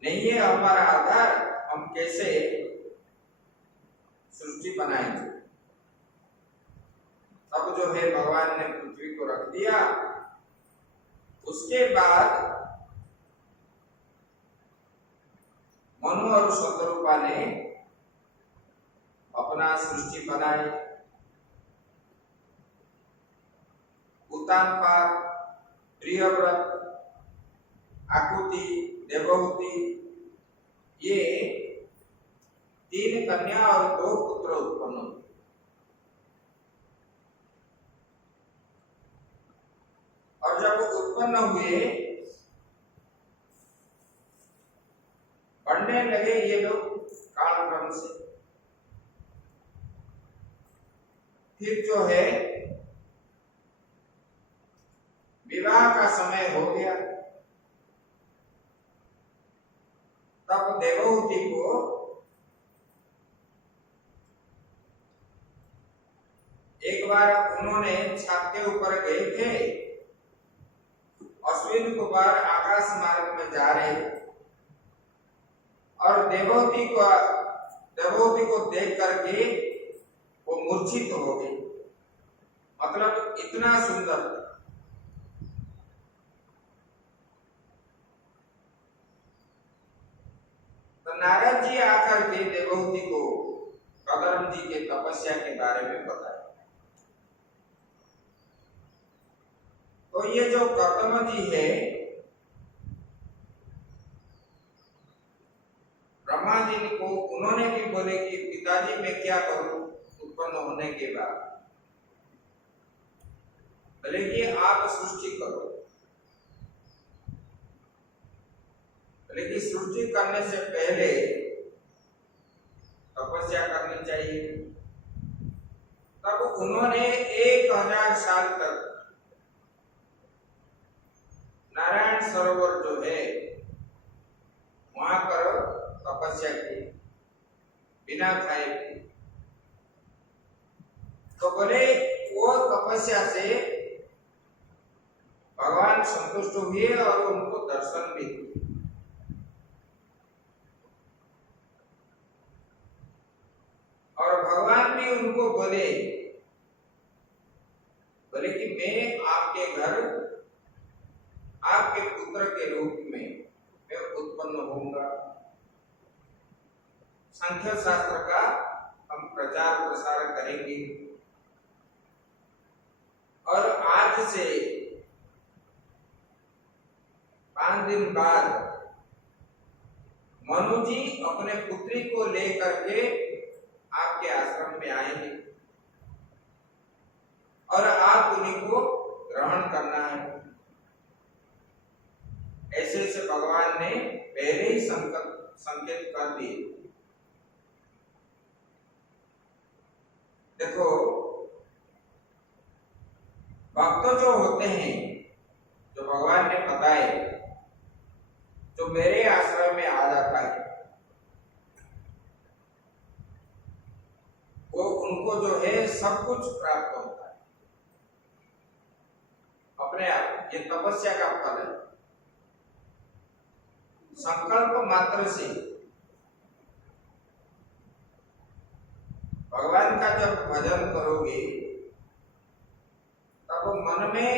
नहीं है हमारा आधार, हम कैसे सृष्टि बनाएंगे। तब जो है भगवान ने पृथ्वी को रख दिया। उसके बाद मनु और शतरूपा ने अपना सृष्टि बनाई। उत्तानपाद, प्रियव्रत, आकुति, देवहूति, ये 3 कन्या और 2 पुत्र उत्पन्न हुए। और जब उत्पन्न हुए, बढ़ने लगे ये लोग कालक्रम से। फिर जो है विवाह का समय हो गया। तब देवहूति को एक बार उन्होंने छत के ऊपर गए थे, अश्विन कुमार आकाश मार्ग में जा रहे और देवहूति को देख करके वो मूर्छित हो गई। मतलब इतना सुंदर। तो नारद जी आकर के देवहूति को कदम जी के तपस्या के बारे में बताया। तो ये जो गौतम जी है, ब्रह्मा जी को उन्होंने भी बोले कि पिताजी मैं क्या करूं उत्पन्न होने के बाद। बोले कि आप सृष्टि करो। बोले कि सृष्टि करने से पहले तपस्या करनी चाहिए। तब उन्होंने 1000 साल तक नारायण सरोवर जो है वहां पर तपस्या की, बिना खाए। तो बोले वो तपस्या से भगवान संतुष्ट हुए और उनको दर्शन भी दिए। और भगवान भी उनको बोले कि मैं आपके घर आपके पुत्र के रूप में मैं उत्पन्न होऊंगा। संख्या शास्त्र का हम प्रचार प्रसार करेंगे। और आज से 5 दिन बाद मनु जी अपने पुत्री को लेकर के आपके आश्रम में आएंगे और आप उन्हीं को ग्रहण करना है। ऐसे से भगवान ने पहले ही संकेत कर दिए। देखो भक्त जो होते हैं, जो भगवान ने बताए, जो मेरे आश्रम में आ जाता है, कुछ प्राप्त होता है अपने आप। ये तपस्या का फल है। संकल्प मात्र से भगवान का जब भजन करोगे तब मन में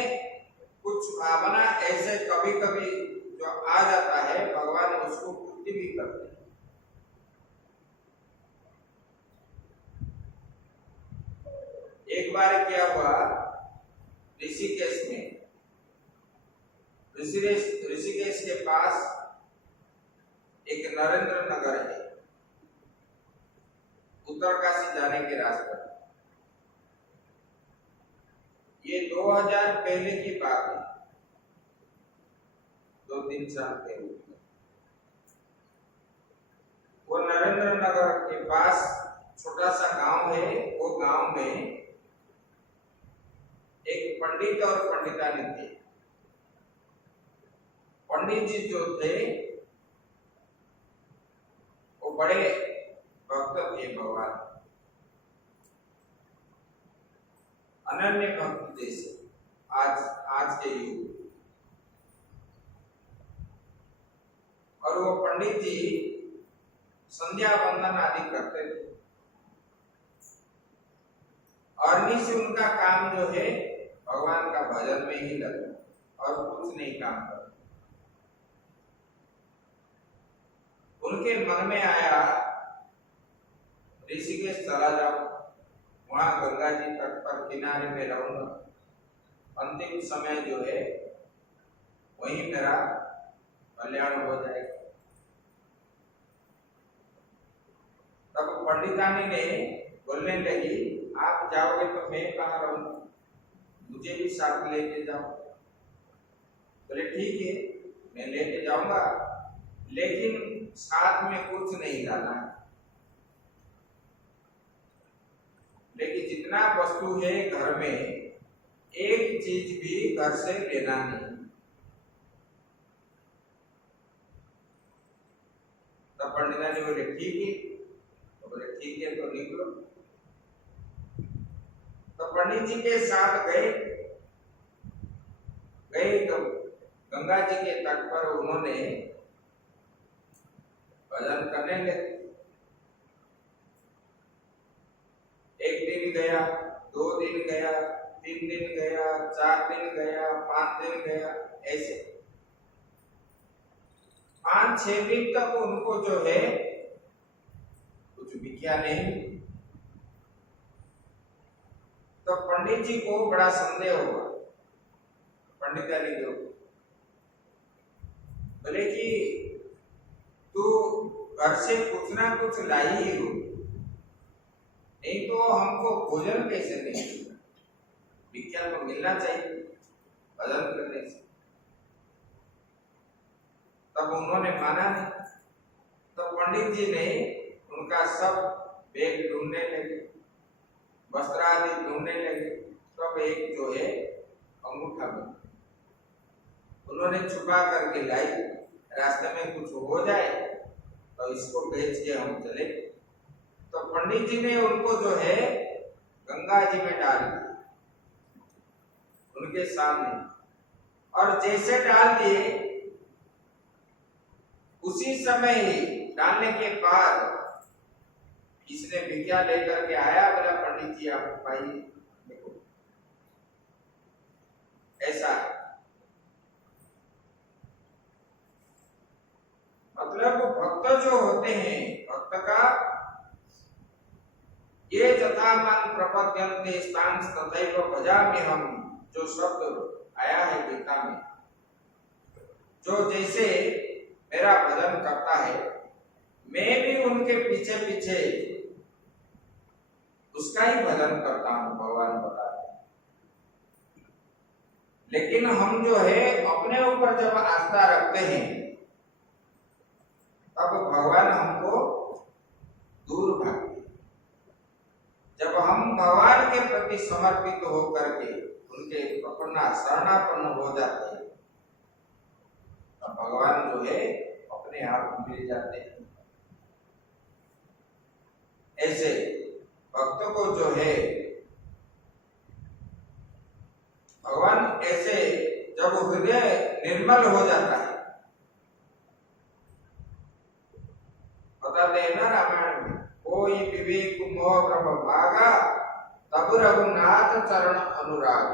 कुछ भावना ऐसे कभी कभी जो आ जाता है, भगवान उसको पूर्ति भी करते हैं। एक बार क्या हुआ, ऋषिकेश में, ऋषिकेश के पास एक नरेंद्र नगर है, उत्तरकाशी जाने के रास्ते। ये 2000 पहले की बात है, 2-3 साल पहले। वो नरेंद्र नगर के पास छोटा सा गांव है। वो गांव में एक पंडित और पंडितानी थे। पंडित जी जो थे वो बड़े भक्त थे भगवान, अनन्य भक्ति जैसे आज के युग। और वो पंडित जी संध्या वंदन आदि करते थे और निश्चय उनका काम जो है भगवान का भजन में ही लगा और कुछ नहीं काम करते। उनके मन में आया ऋषिकेश चला जाओ, वहां गंगा जी तट पर किनारे में रहूंगा, अंतिम समय जो है वहीं मेरा कल्याण हो जाएगा। तब पंडितानी ने बोलने लगी, आप जाओगे तो मैं कहाँ रहूंगा, मुझे भी साथ लेके जाओ। बोले ठीक है, मैं लेके जाऊंगा, लेकिन साथ में कुछ नहीं लाना है। लेकिन जितना वस्तु है घर में, एक चीज भी घर से लेना नहीं। तब पंडितानी बोले ठीक है, तो बोले ठीक है तो निकलो। तो पंडित जी के साथ गए तो गंगा जी के तट पर उन्होंने भजन करने लगे। एक दिन गया, 2 दिन गया, 3 दिन गया, 4 दिन गया, 5 दिन गया, ऐसे 5-6 दिन तक उनको जो है कुछ दिखा नहीं। तो पंडित जी को बड़ा संदेह हुआ, पंडितानी को। बोले कि तू घर से कुछ ना कुछ लाई ही हो, नहीं तो हमको भोजन कैसे देंगे, भिक्षा तो मिलना चाहिए भजन करने से। तब उन्होंने माना नहीं। तो पंडित जी ने उनका सब बैग ढूंढने लगे, वस्त्र आदि ढूंढने लगे। तब एक जो है अंगूठा में उन्होंने छुपा करके लाई, रास्ते में कुछ हो जाए तो इसको बेच के हम चले। तो पंडित जी ने उनको जो है गंगा जी में डाल दिया उनके सामने, और जैसे डाल दिए उसी समय ही डालने के बाद इसने भिक्षा लेकर के आया। बोला पंडित जी आप पाइए, देखो ऐसा। मतलब भक्त जो होते हैं, भक्त का ये जथा मन प्रपद्यन्ते स्थान तथैव भजामि हम, जो शब्द आया है गीता में, जो जैसे मेरा भजन करता है मैं भी उनके पीछे पीछे उसका ही भजन करता हूं, भगवान बताते हैं। लेकिन हम जो है अपने ऊपर जब आस्था रखते हैं तब भगवान हमको दूर भागते। जब हम भगवान के प्रति समर्पित होकर के उनके अपना शरणापन्न हो जाते हैं तब भगवान जो है अपने आप मिल जाते हैं। ऐसे भक्त को जो है हृदय निर्मल हो जाता है। बताते हैं ना रामायण में, कोई विवेक मोह ब्रह्म भागा, तब रघुनाथ चरण अनुराग।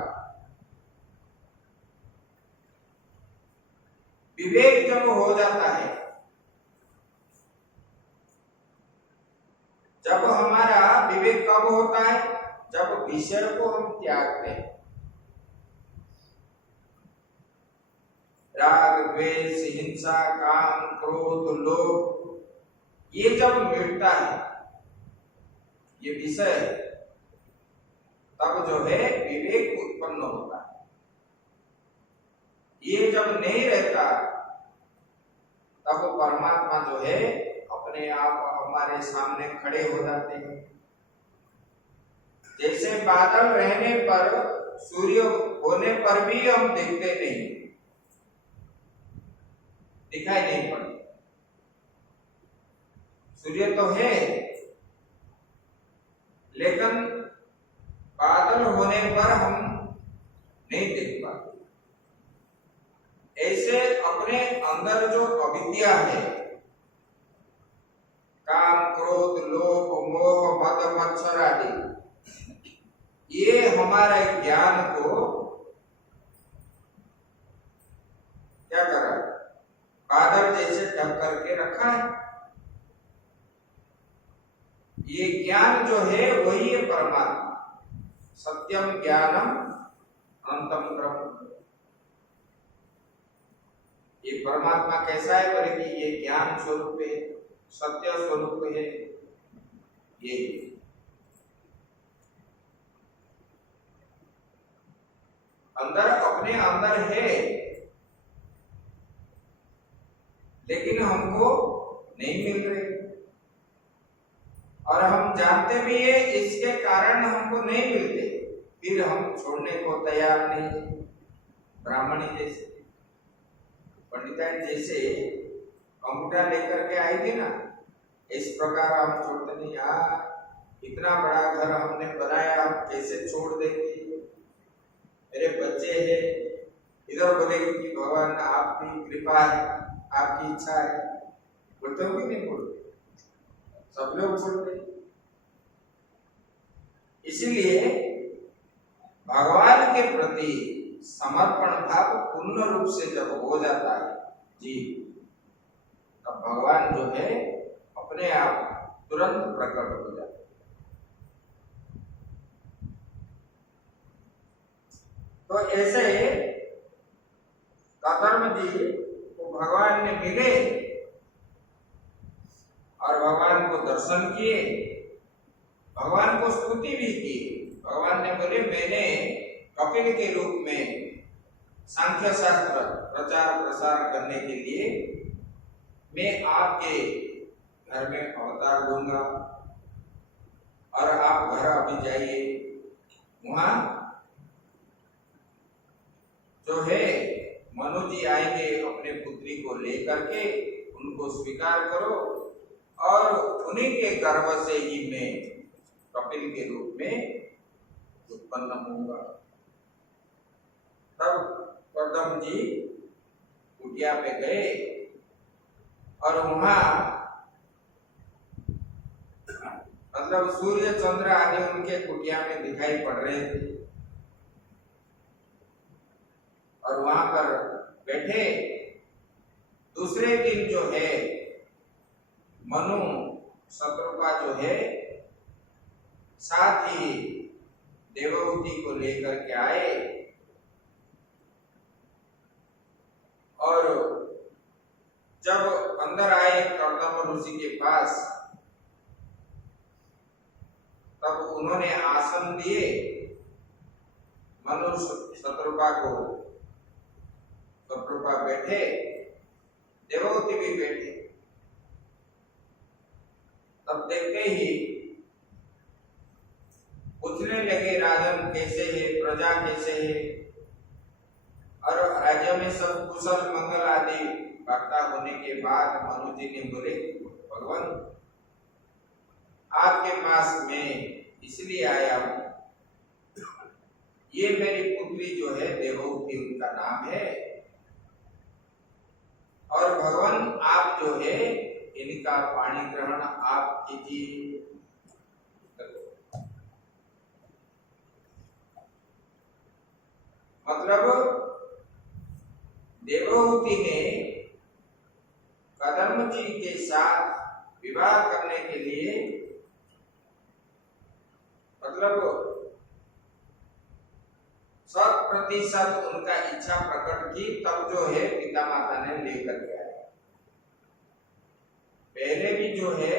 विवेक जब हो जाता है, जब हमारा विवेक कब होता है, जब विषय को हम त्यागते हैं। राग द्वेष हिंसा काम क्रोध लोभ, ये जब मिटता है, ये विषय, तब जो है विवेक उत्पन्न होता है। ये जब नहीं रहता, तब परमात्मा जो है अपने आप हमारे सामने खड़े हो जाते हैं। जैसे बादल रहने पर, सूर्य होने पर भी हम देखते नहीं, दिखाई नहीं पड़ते। सूर्य तो है, लेकिन बादल होने पर हम नहीं देख पाते। ऐसे अपने अंदर जो अविद्या है, काम क्रोध लोभ मोह मद मत्सर आदि, ये हमारे ज्ञान को क्या कर रहा है, बादल जैसे ढक करके रखा है। ये ज्ञान जो है वही है परमात्मा। सत्यम ज्ञानम अनंतम ब्रह्म। ये परमात्मा कैसा है बोले कि ये ज्ञान स्वरूप है, सत्य स्वरूप है। ये अंदर अपने अंदर है, लेकिन हमको नहीं मिल रहे, और हम जानते भी है इसके कारण हमको नहीं मिलते, फिर हम छोड़ने को तैयार नहीं। ब्राह्मणी जैसे, पंडिताइन जैसे अंगूठा लेकर के आई थी ना, इस प्रकार हम छोड़ते नहीं। इतना बड़ा घर हमने बनाया, हम कैसे छोड़ देंगे? मेरे बच्चे हैं, इधर बोलेगी कि भगवान आपकी कृपा है, आपकी इच्छा है। बोलते हो कि नहीं बोलते? सब लोग बोलते। इसीलिए भगवान के प्रति समर्पण भाव पूर्ण रूप से जब हो जाता है जी, तब भगवान जो है अपने आप तुरंत प्रकट हो जाता है। तो ऐसे काकर्म जी को भगवान ने मिले और भगवान को दर्शन किए, भगवान को स्तुति भी की। भगवान ने बोले, मैंने कपिल के रूप में सांख्य शास्त्र प्रचार प्रसार करने के लिए मैं आपके घर में अवतार दूंगा, और आप घर अभी जाइए, वहां जो है मनु जी आएंगे, अपने पुत्री को लेकर के उनको स्वीकार करो, और उन्हीं के गर्भ से ही मैं कपिल के रूप में उत्पन्न होऊंगा। तब कर्दम जी कुटिया पे गए, और वहां मतलब सूर्य चंद्र आदि उनके कुटिया में दिखाई पड़ रहे थे, और वहां पर बैठे। दूसरे दिन जो है मनु शत्रुपा जो है साथ ही देवहूति को लेकर के आए, और जब अंदर आए कर्दम ऋषि के पास, तब उन्होंने आसन दिए मनु शत्रुपा को। शत्रुपा बैठे, देवहूति भी बैठे। तब देखते ही पूछने लगे, राजन कैसे है, प्रजा कैसे है, और राज्य में सब कुशल मंगल आदि वार्ता होने के बाद मनु जी ने बोले, भगवान आपके पास मैं इसलिए आया हूं ये मेरी पुत्री जो है देवहूति उनका नाम है, और भगवान आप जो है इनका पाणी ग्रहण आप कीजिए। मतलब देवहूति ने कदम जी के साथ विवाह करने के लिए मतलब 100% उनका इच्छा प्रकट की, तब जो है पिता माता ने लेकर के आए। पहले भी जो है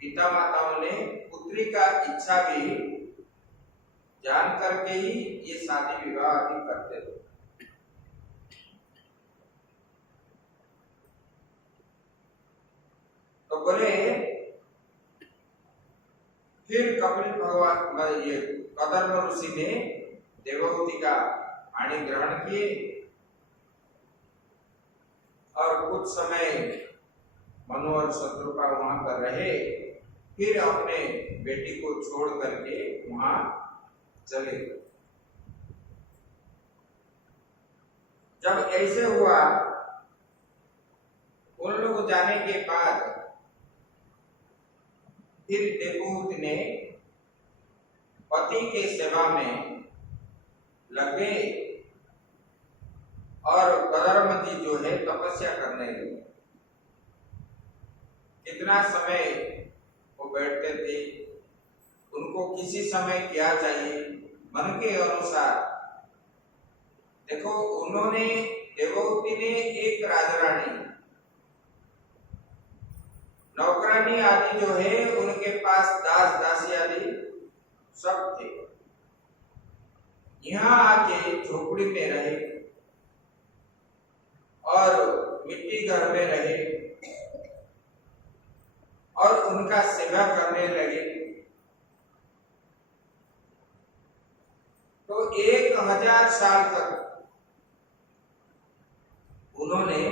पिता माताओं ने पुत्री का इच्छा भी जान करके ही ये शादी विवाह भी करते थे। तो बोले फिर कपिल भगवान ये कदर्म ऋषि ने देवहूति का पाणी ग्रहण किए और कुछ समय मनु और शत्रुपा वहां पर रहे, फिर अपने बेटी को छोड़ करके वहां चले गए। जब ऐसे हुआ, उन लोग जाने के बाद फिर देवहूति ने पति के सेवा में लगे और कदर्म जी जो है तपस्या करने लगे। कितना समय वो बैठते थे, उनको किसी समय क्या चाहिए मन के अनुसार। देखो उन्होंने देवहूति ने एक राजरानी नौकरानी आदि जो है उनके पास दास दासी आदि सब थे। यहाँ आके झोपड़ी में रहे और मिट्टी घर में रहे और उनका सेवा करने लगे। तो 1000 साल तक उन्होंने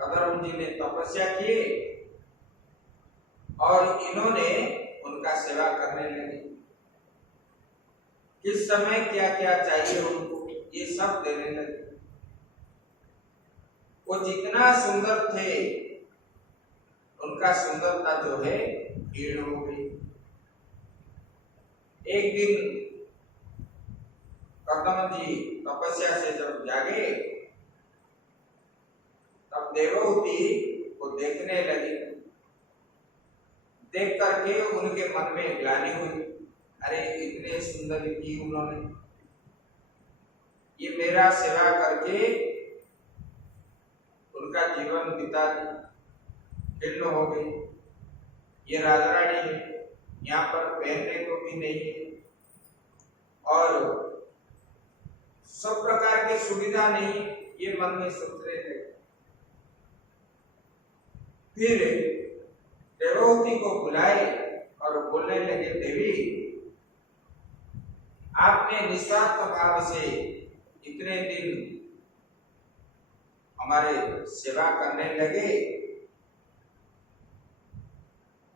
कदर्म जी ने तपस्या की और इन्होंने उनका सेवा करने लगे। किस समय क्या क्या चाहिए उनको ये सब देने लगे। वो जितना सुंदर थे उनका सुंदरता जो है क्षीण हो गई। एक दिन कदम जी तपस्या से जब जागे तब देवहूति को देखने लगे। देख करके उनके मन में ग्लानि हुई, अरे इतने सुंदर की उन्होंने, ये मेरा सेवा करके उनका जीवन बिता दी, खिन्न हो गई। ये राजा रानी है, यहाँ पर पहनने को भी नहीं है और सब प्रकार की सुविधा नहीं, ये मन में सोच रहे थे। फिर देवहूति को बुलाए और बोलने लगे, देवी आपने निस्वार्थ भाव से इतने दिन हमारे सेवा करने लगे,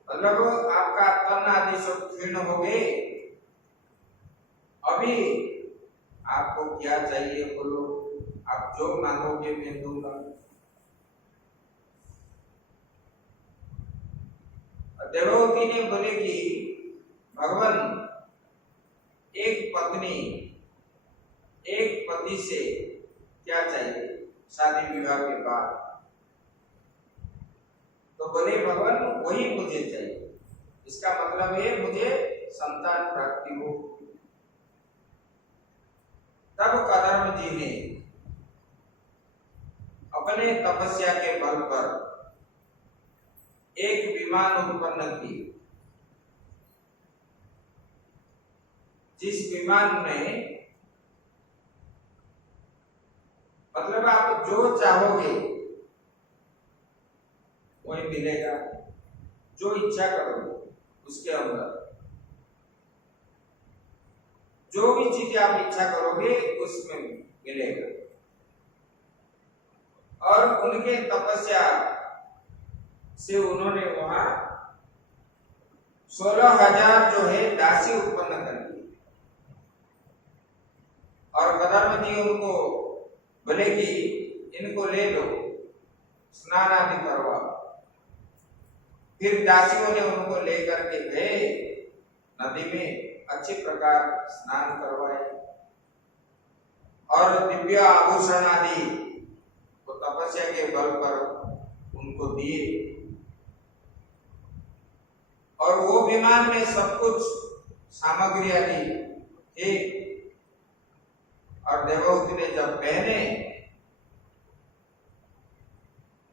मतलब आपका तन आदि सब क्षीण हो गए, अभी आपको क्या चाहिए बोलो, आप जो मांगोगे मैं दूंगा। देवहूति ने बोले कि भगवान एक पत्नी एक पति से क्या चाहिए शादी विवाह के बाद। तो बोले भगवान वही मुझे चाहिए, इसका मतलब है मुझे संतान प्राप्ति हो। तब कदर्म जी ने अपने तपस्या के बल पर एक विमान उत्पन्न की, जिस विमान में मतलब आप जो चाहोगे वही मिलेगा, जो इच्छा करोगे उसके अंदर जो भी चीज आप इच्छा करोगे उसमें मिलेगा। और उनके तपस्या से उन्होंने वहां 16,000 जो है दासी उत्पन्न कर दी। और कदर्म जी उनको बोले कि इनको ले लो, स्नान आदि करवा। फिर दासियों ने उनको लेकर के गए नदी में, अच्छे प्रकार स्नान करवाए और दिव्य आभूषण आदि को तपस्या के बल पर उनको दिए। और वो विमान में सब कुछ सामग्री आदि थे। और देवहूति ने जब पहने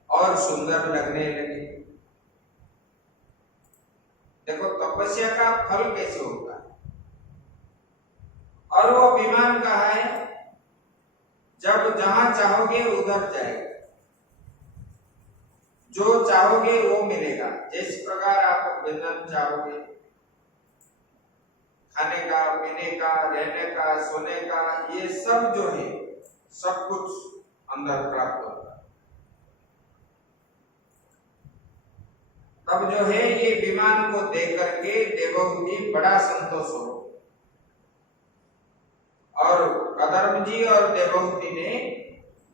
और सुंदर लगने लगे। देखो तपस्या का फल कैसे होता है। और वो विमान कहाँ है? जब जहां चाहोगे उधर जाएगा, जो चाहोगे वो मिलेगा। जिस प्रकार आप व्यंजन चाहोगे, खाने का, पीने का, रहने का, सोने का, ये सब जो है सब कुछ अंदर प्राप्त होता है। तब जो है ये विमान को देख करके देवहूति बड़ा संतोष हो। और कदर्म जी और देवहूति ने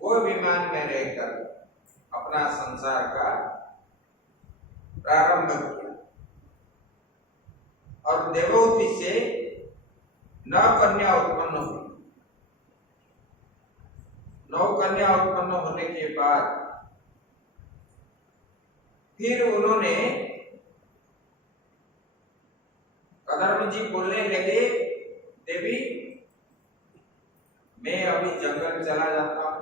वो विमान में रहकर अपना संसार का प्रारंभ किया। और देवहूति से 9 कन्या उत्पन्न हुई। 9 कन्या उत्पन्न होने के बाद फिर उन्होंने, कदर्म जी बोलने लगे, देवी मैं अभी जंगल चला जाता हूं।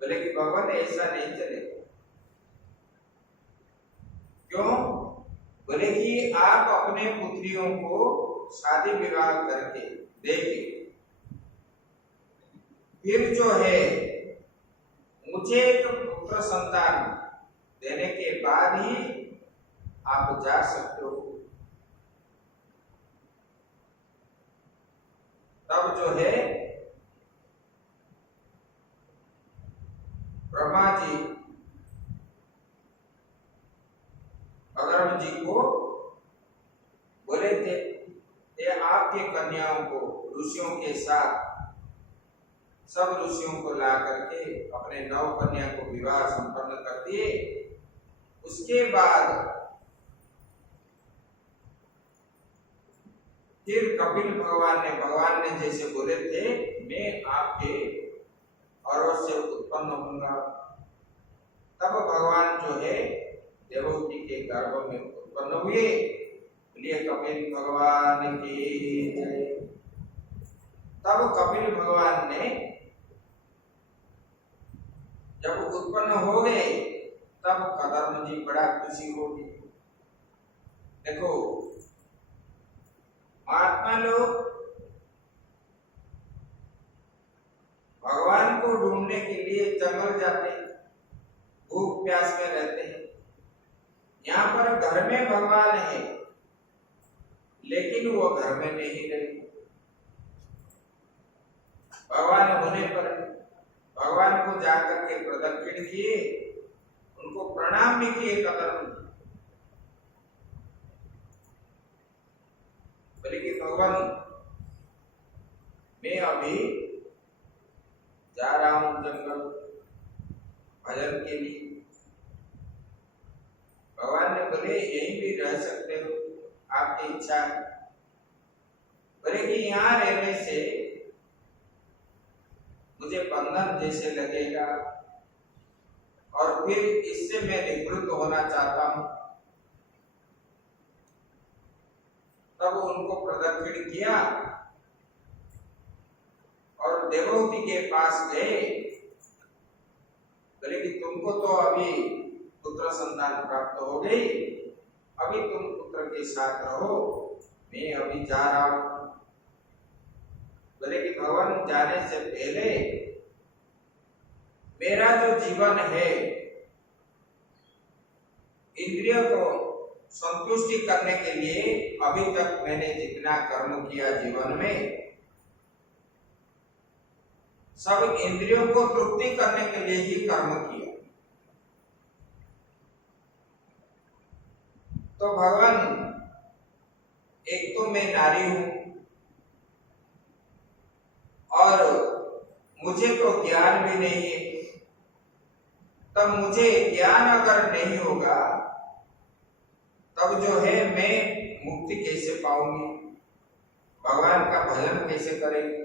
बोले कि भगवान ऐसा नहीं चलेगा। क्यों? बोले कि आप अपने पुत्रियों को शादी विवाह करके देंगे, फिर जो है मुझे एक पुत्र संतान देने के बाद ही आप जा सकते हो। तब जो है ब्रह्मा जी कदर्म जी को बोले थे, ये आपके कन्याओं को ऋषियों के साथ, सब ऋषियों को ला करके अपने 9 कन्या को विवाह संपन्न कर दिए। उसके बाद फिर कपिल भगवान ने जैसे बोले थे, मैं आपके औरों से उत्पन्न होऊंगा। तब भगवान जो है देवहूति के गर्भ में उत्पन्न हुए। बोलिए कपिल भगवान की जय। तब कपिल भगवान ने जब उत्पन्न हो गए, तब कदर्म जी बड़ा खुशी हो गए। देखो महात्मा लोग भगवान को ढूंढने के लिए जंगल जाते हैं, भूख प्यास में रहते हैं। यहाँ पर घर में भगवान है, लेकिन वो घर में नहीं रहे। भगवान होने पर भगवान को जाकर के प्रदक्षिण किए, उनको प्रणाम भी किए कदर्म। बोले कि भगवान मैं अभी जा रहा हूं जंगल भजन के लिए। भगवान ने बोले यहीं भी रह सकते हो, आपकी इच्छा है। बोले कि यहाँ रहने से मुझे बंधन जैसे लगेगा और फिर इससे मैं निवृत्त होना चाहता हूं। तब उनको प्रदक्षिण किया और देवहूति के पास गए। बोले कि तुमको तो अभी पुत्र संतान प्राप्त हो गई, अभी तुम पुत्र के साथ रहो, मैं अभी जा रहा हूं। बोले कि भगवान जाने से पहले मेरा जो जीवन है, इंद्रियों को संतुष्टि करने के लिए अभी तक मैंने जितना कर्म किया जीवन में, सब इंद्रियों को तृप्ति करने के लिए ही कर्म किया। तो भगवान, एक तो मैं नारी हूं और मुझे तो ज्ञान भी नहीं है, तब मुझे ज्ञान अगर नहीं होगा तब जो है मैं मुक्ति कैसे पाऊंगी, भगवान का भजन कैसे करेंगे,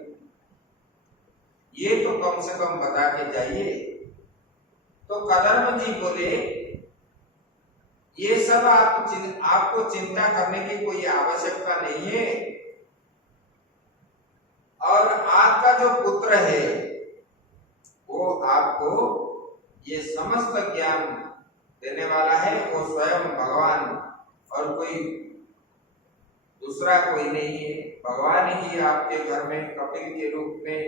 ये तो कम से कम बता के जाइए। तो कदर्म जी बोले, ये सब आपको चिंता करने की कोई आवश्यकता नहीं है, और आपका जो पुत्र है वो आपको ये समस्त ज्ञान देने वाला है, वो स्वयं भगवान और कोई दूसरा कोई नहीं है। भगवान ही आपके घर में कपिल के रूप में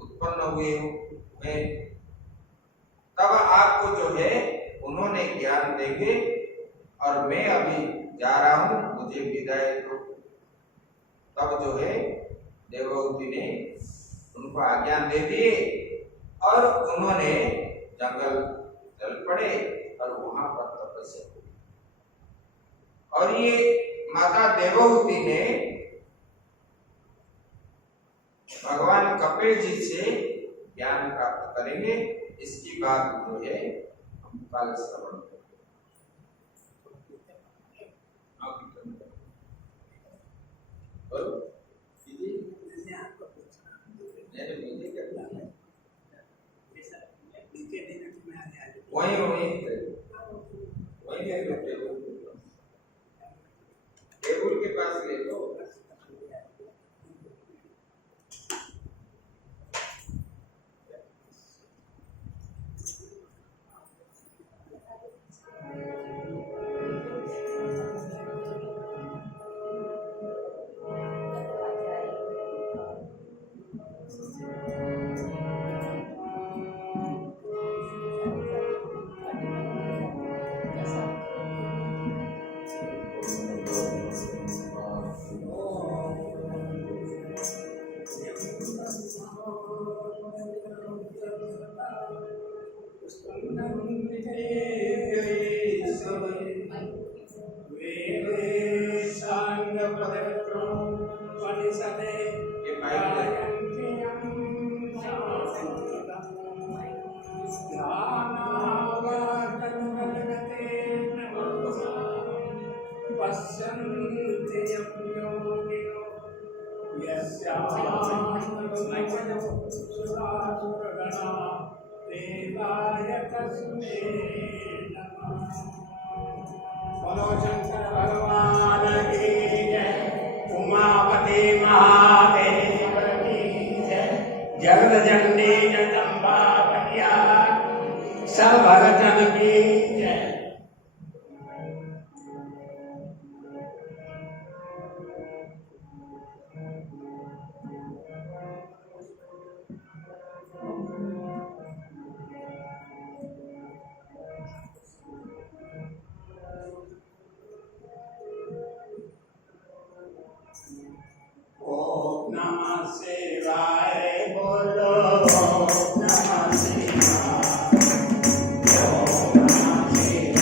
उत्पन्न हुए हैं, तब आपको जो है उन्होंने ज्ञान देंगे। और मैं अभी जा रहा हूं, मुझे विदाई दो। तब जो है देवहूति ने उनको आज्ञा दे दिए और उन्होंने जंगल चल पड़े और वहां पर तपस्या की। और ये माता देवहूति ने भगवान कपिल जी से ज्ञान प्राप्त करेंगे। इसकी बात जो है हम कल श्रवण करेंगे। वही टेबल के पास ले लो। बोलो शंकर भगवान की जय, उमापति महादेव की जय, जगत जननी जगदम्बा कन्या सब भगतन की जय। ओम नमः शिवाय बोलो, ओम नमः शिवाय, ओम नमः शिवाय।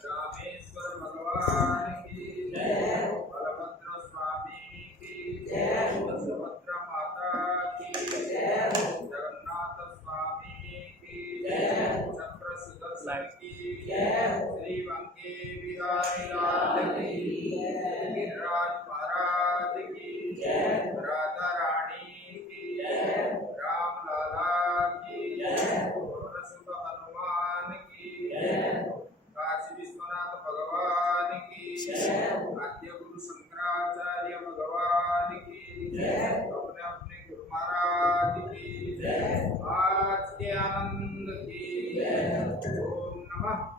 रामेश्वर भगवान की बलभद्र स्वामी की सुभद्रा माता की जगन्नाथ स्वामी की चक्र सुदर्शन की श्री वंके बिहारी लाल की गिरिराज महाराज की राधा रानी की राम लाला की सुख हनुमान की काशी विश्वनाथ भगवान की आद्य गुरु शंकराचार्य भगवान की अपने अपने गुरु महाराज की आज के आनंद की ओम नमः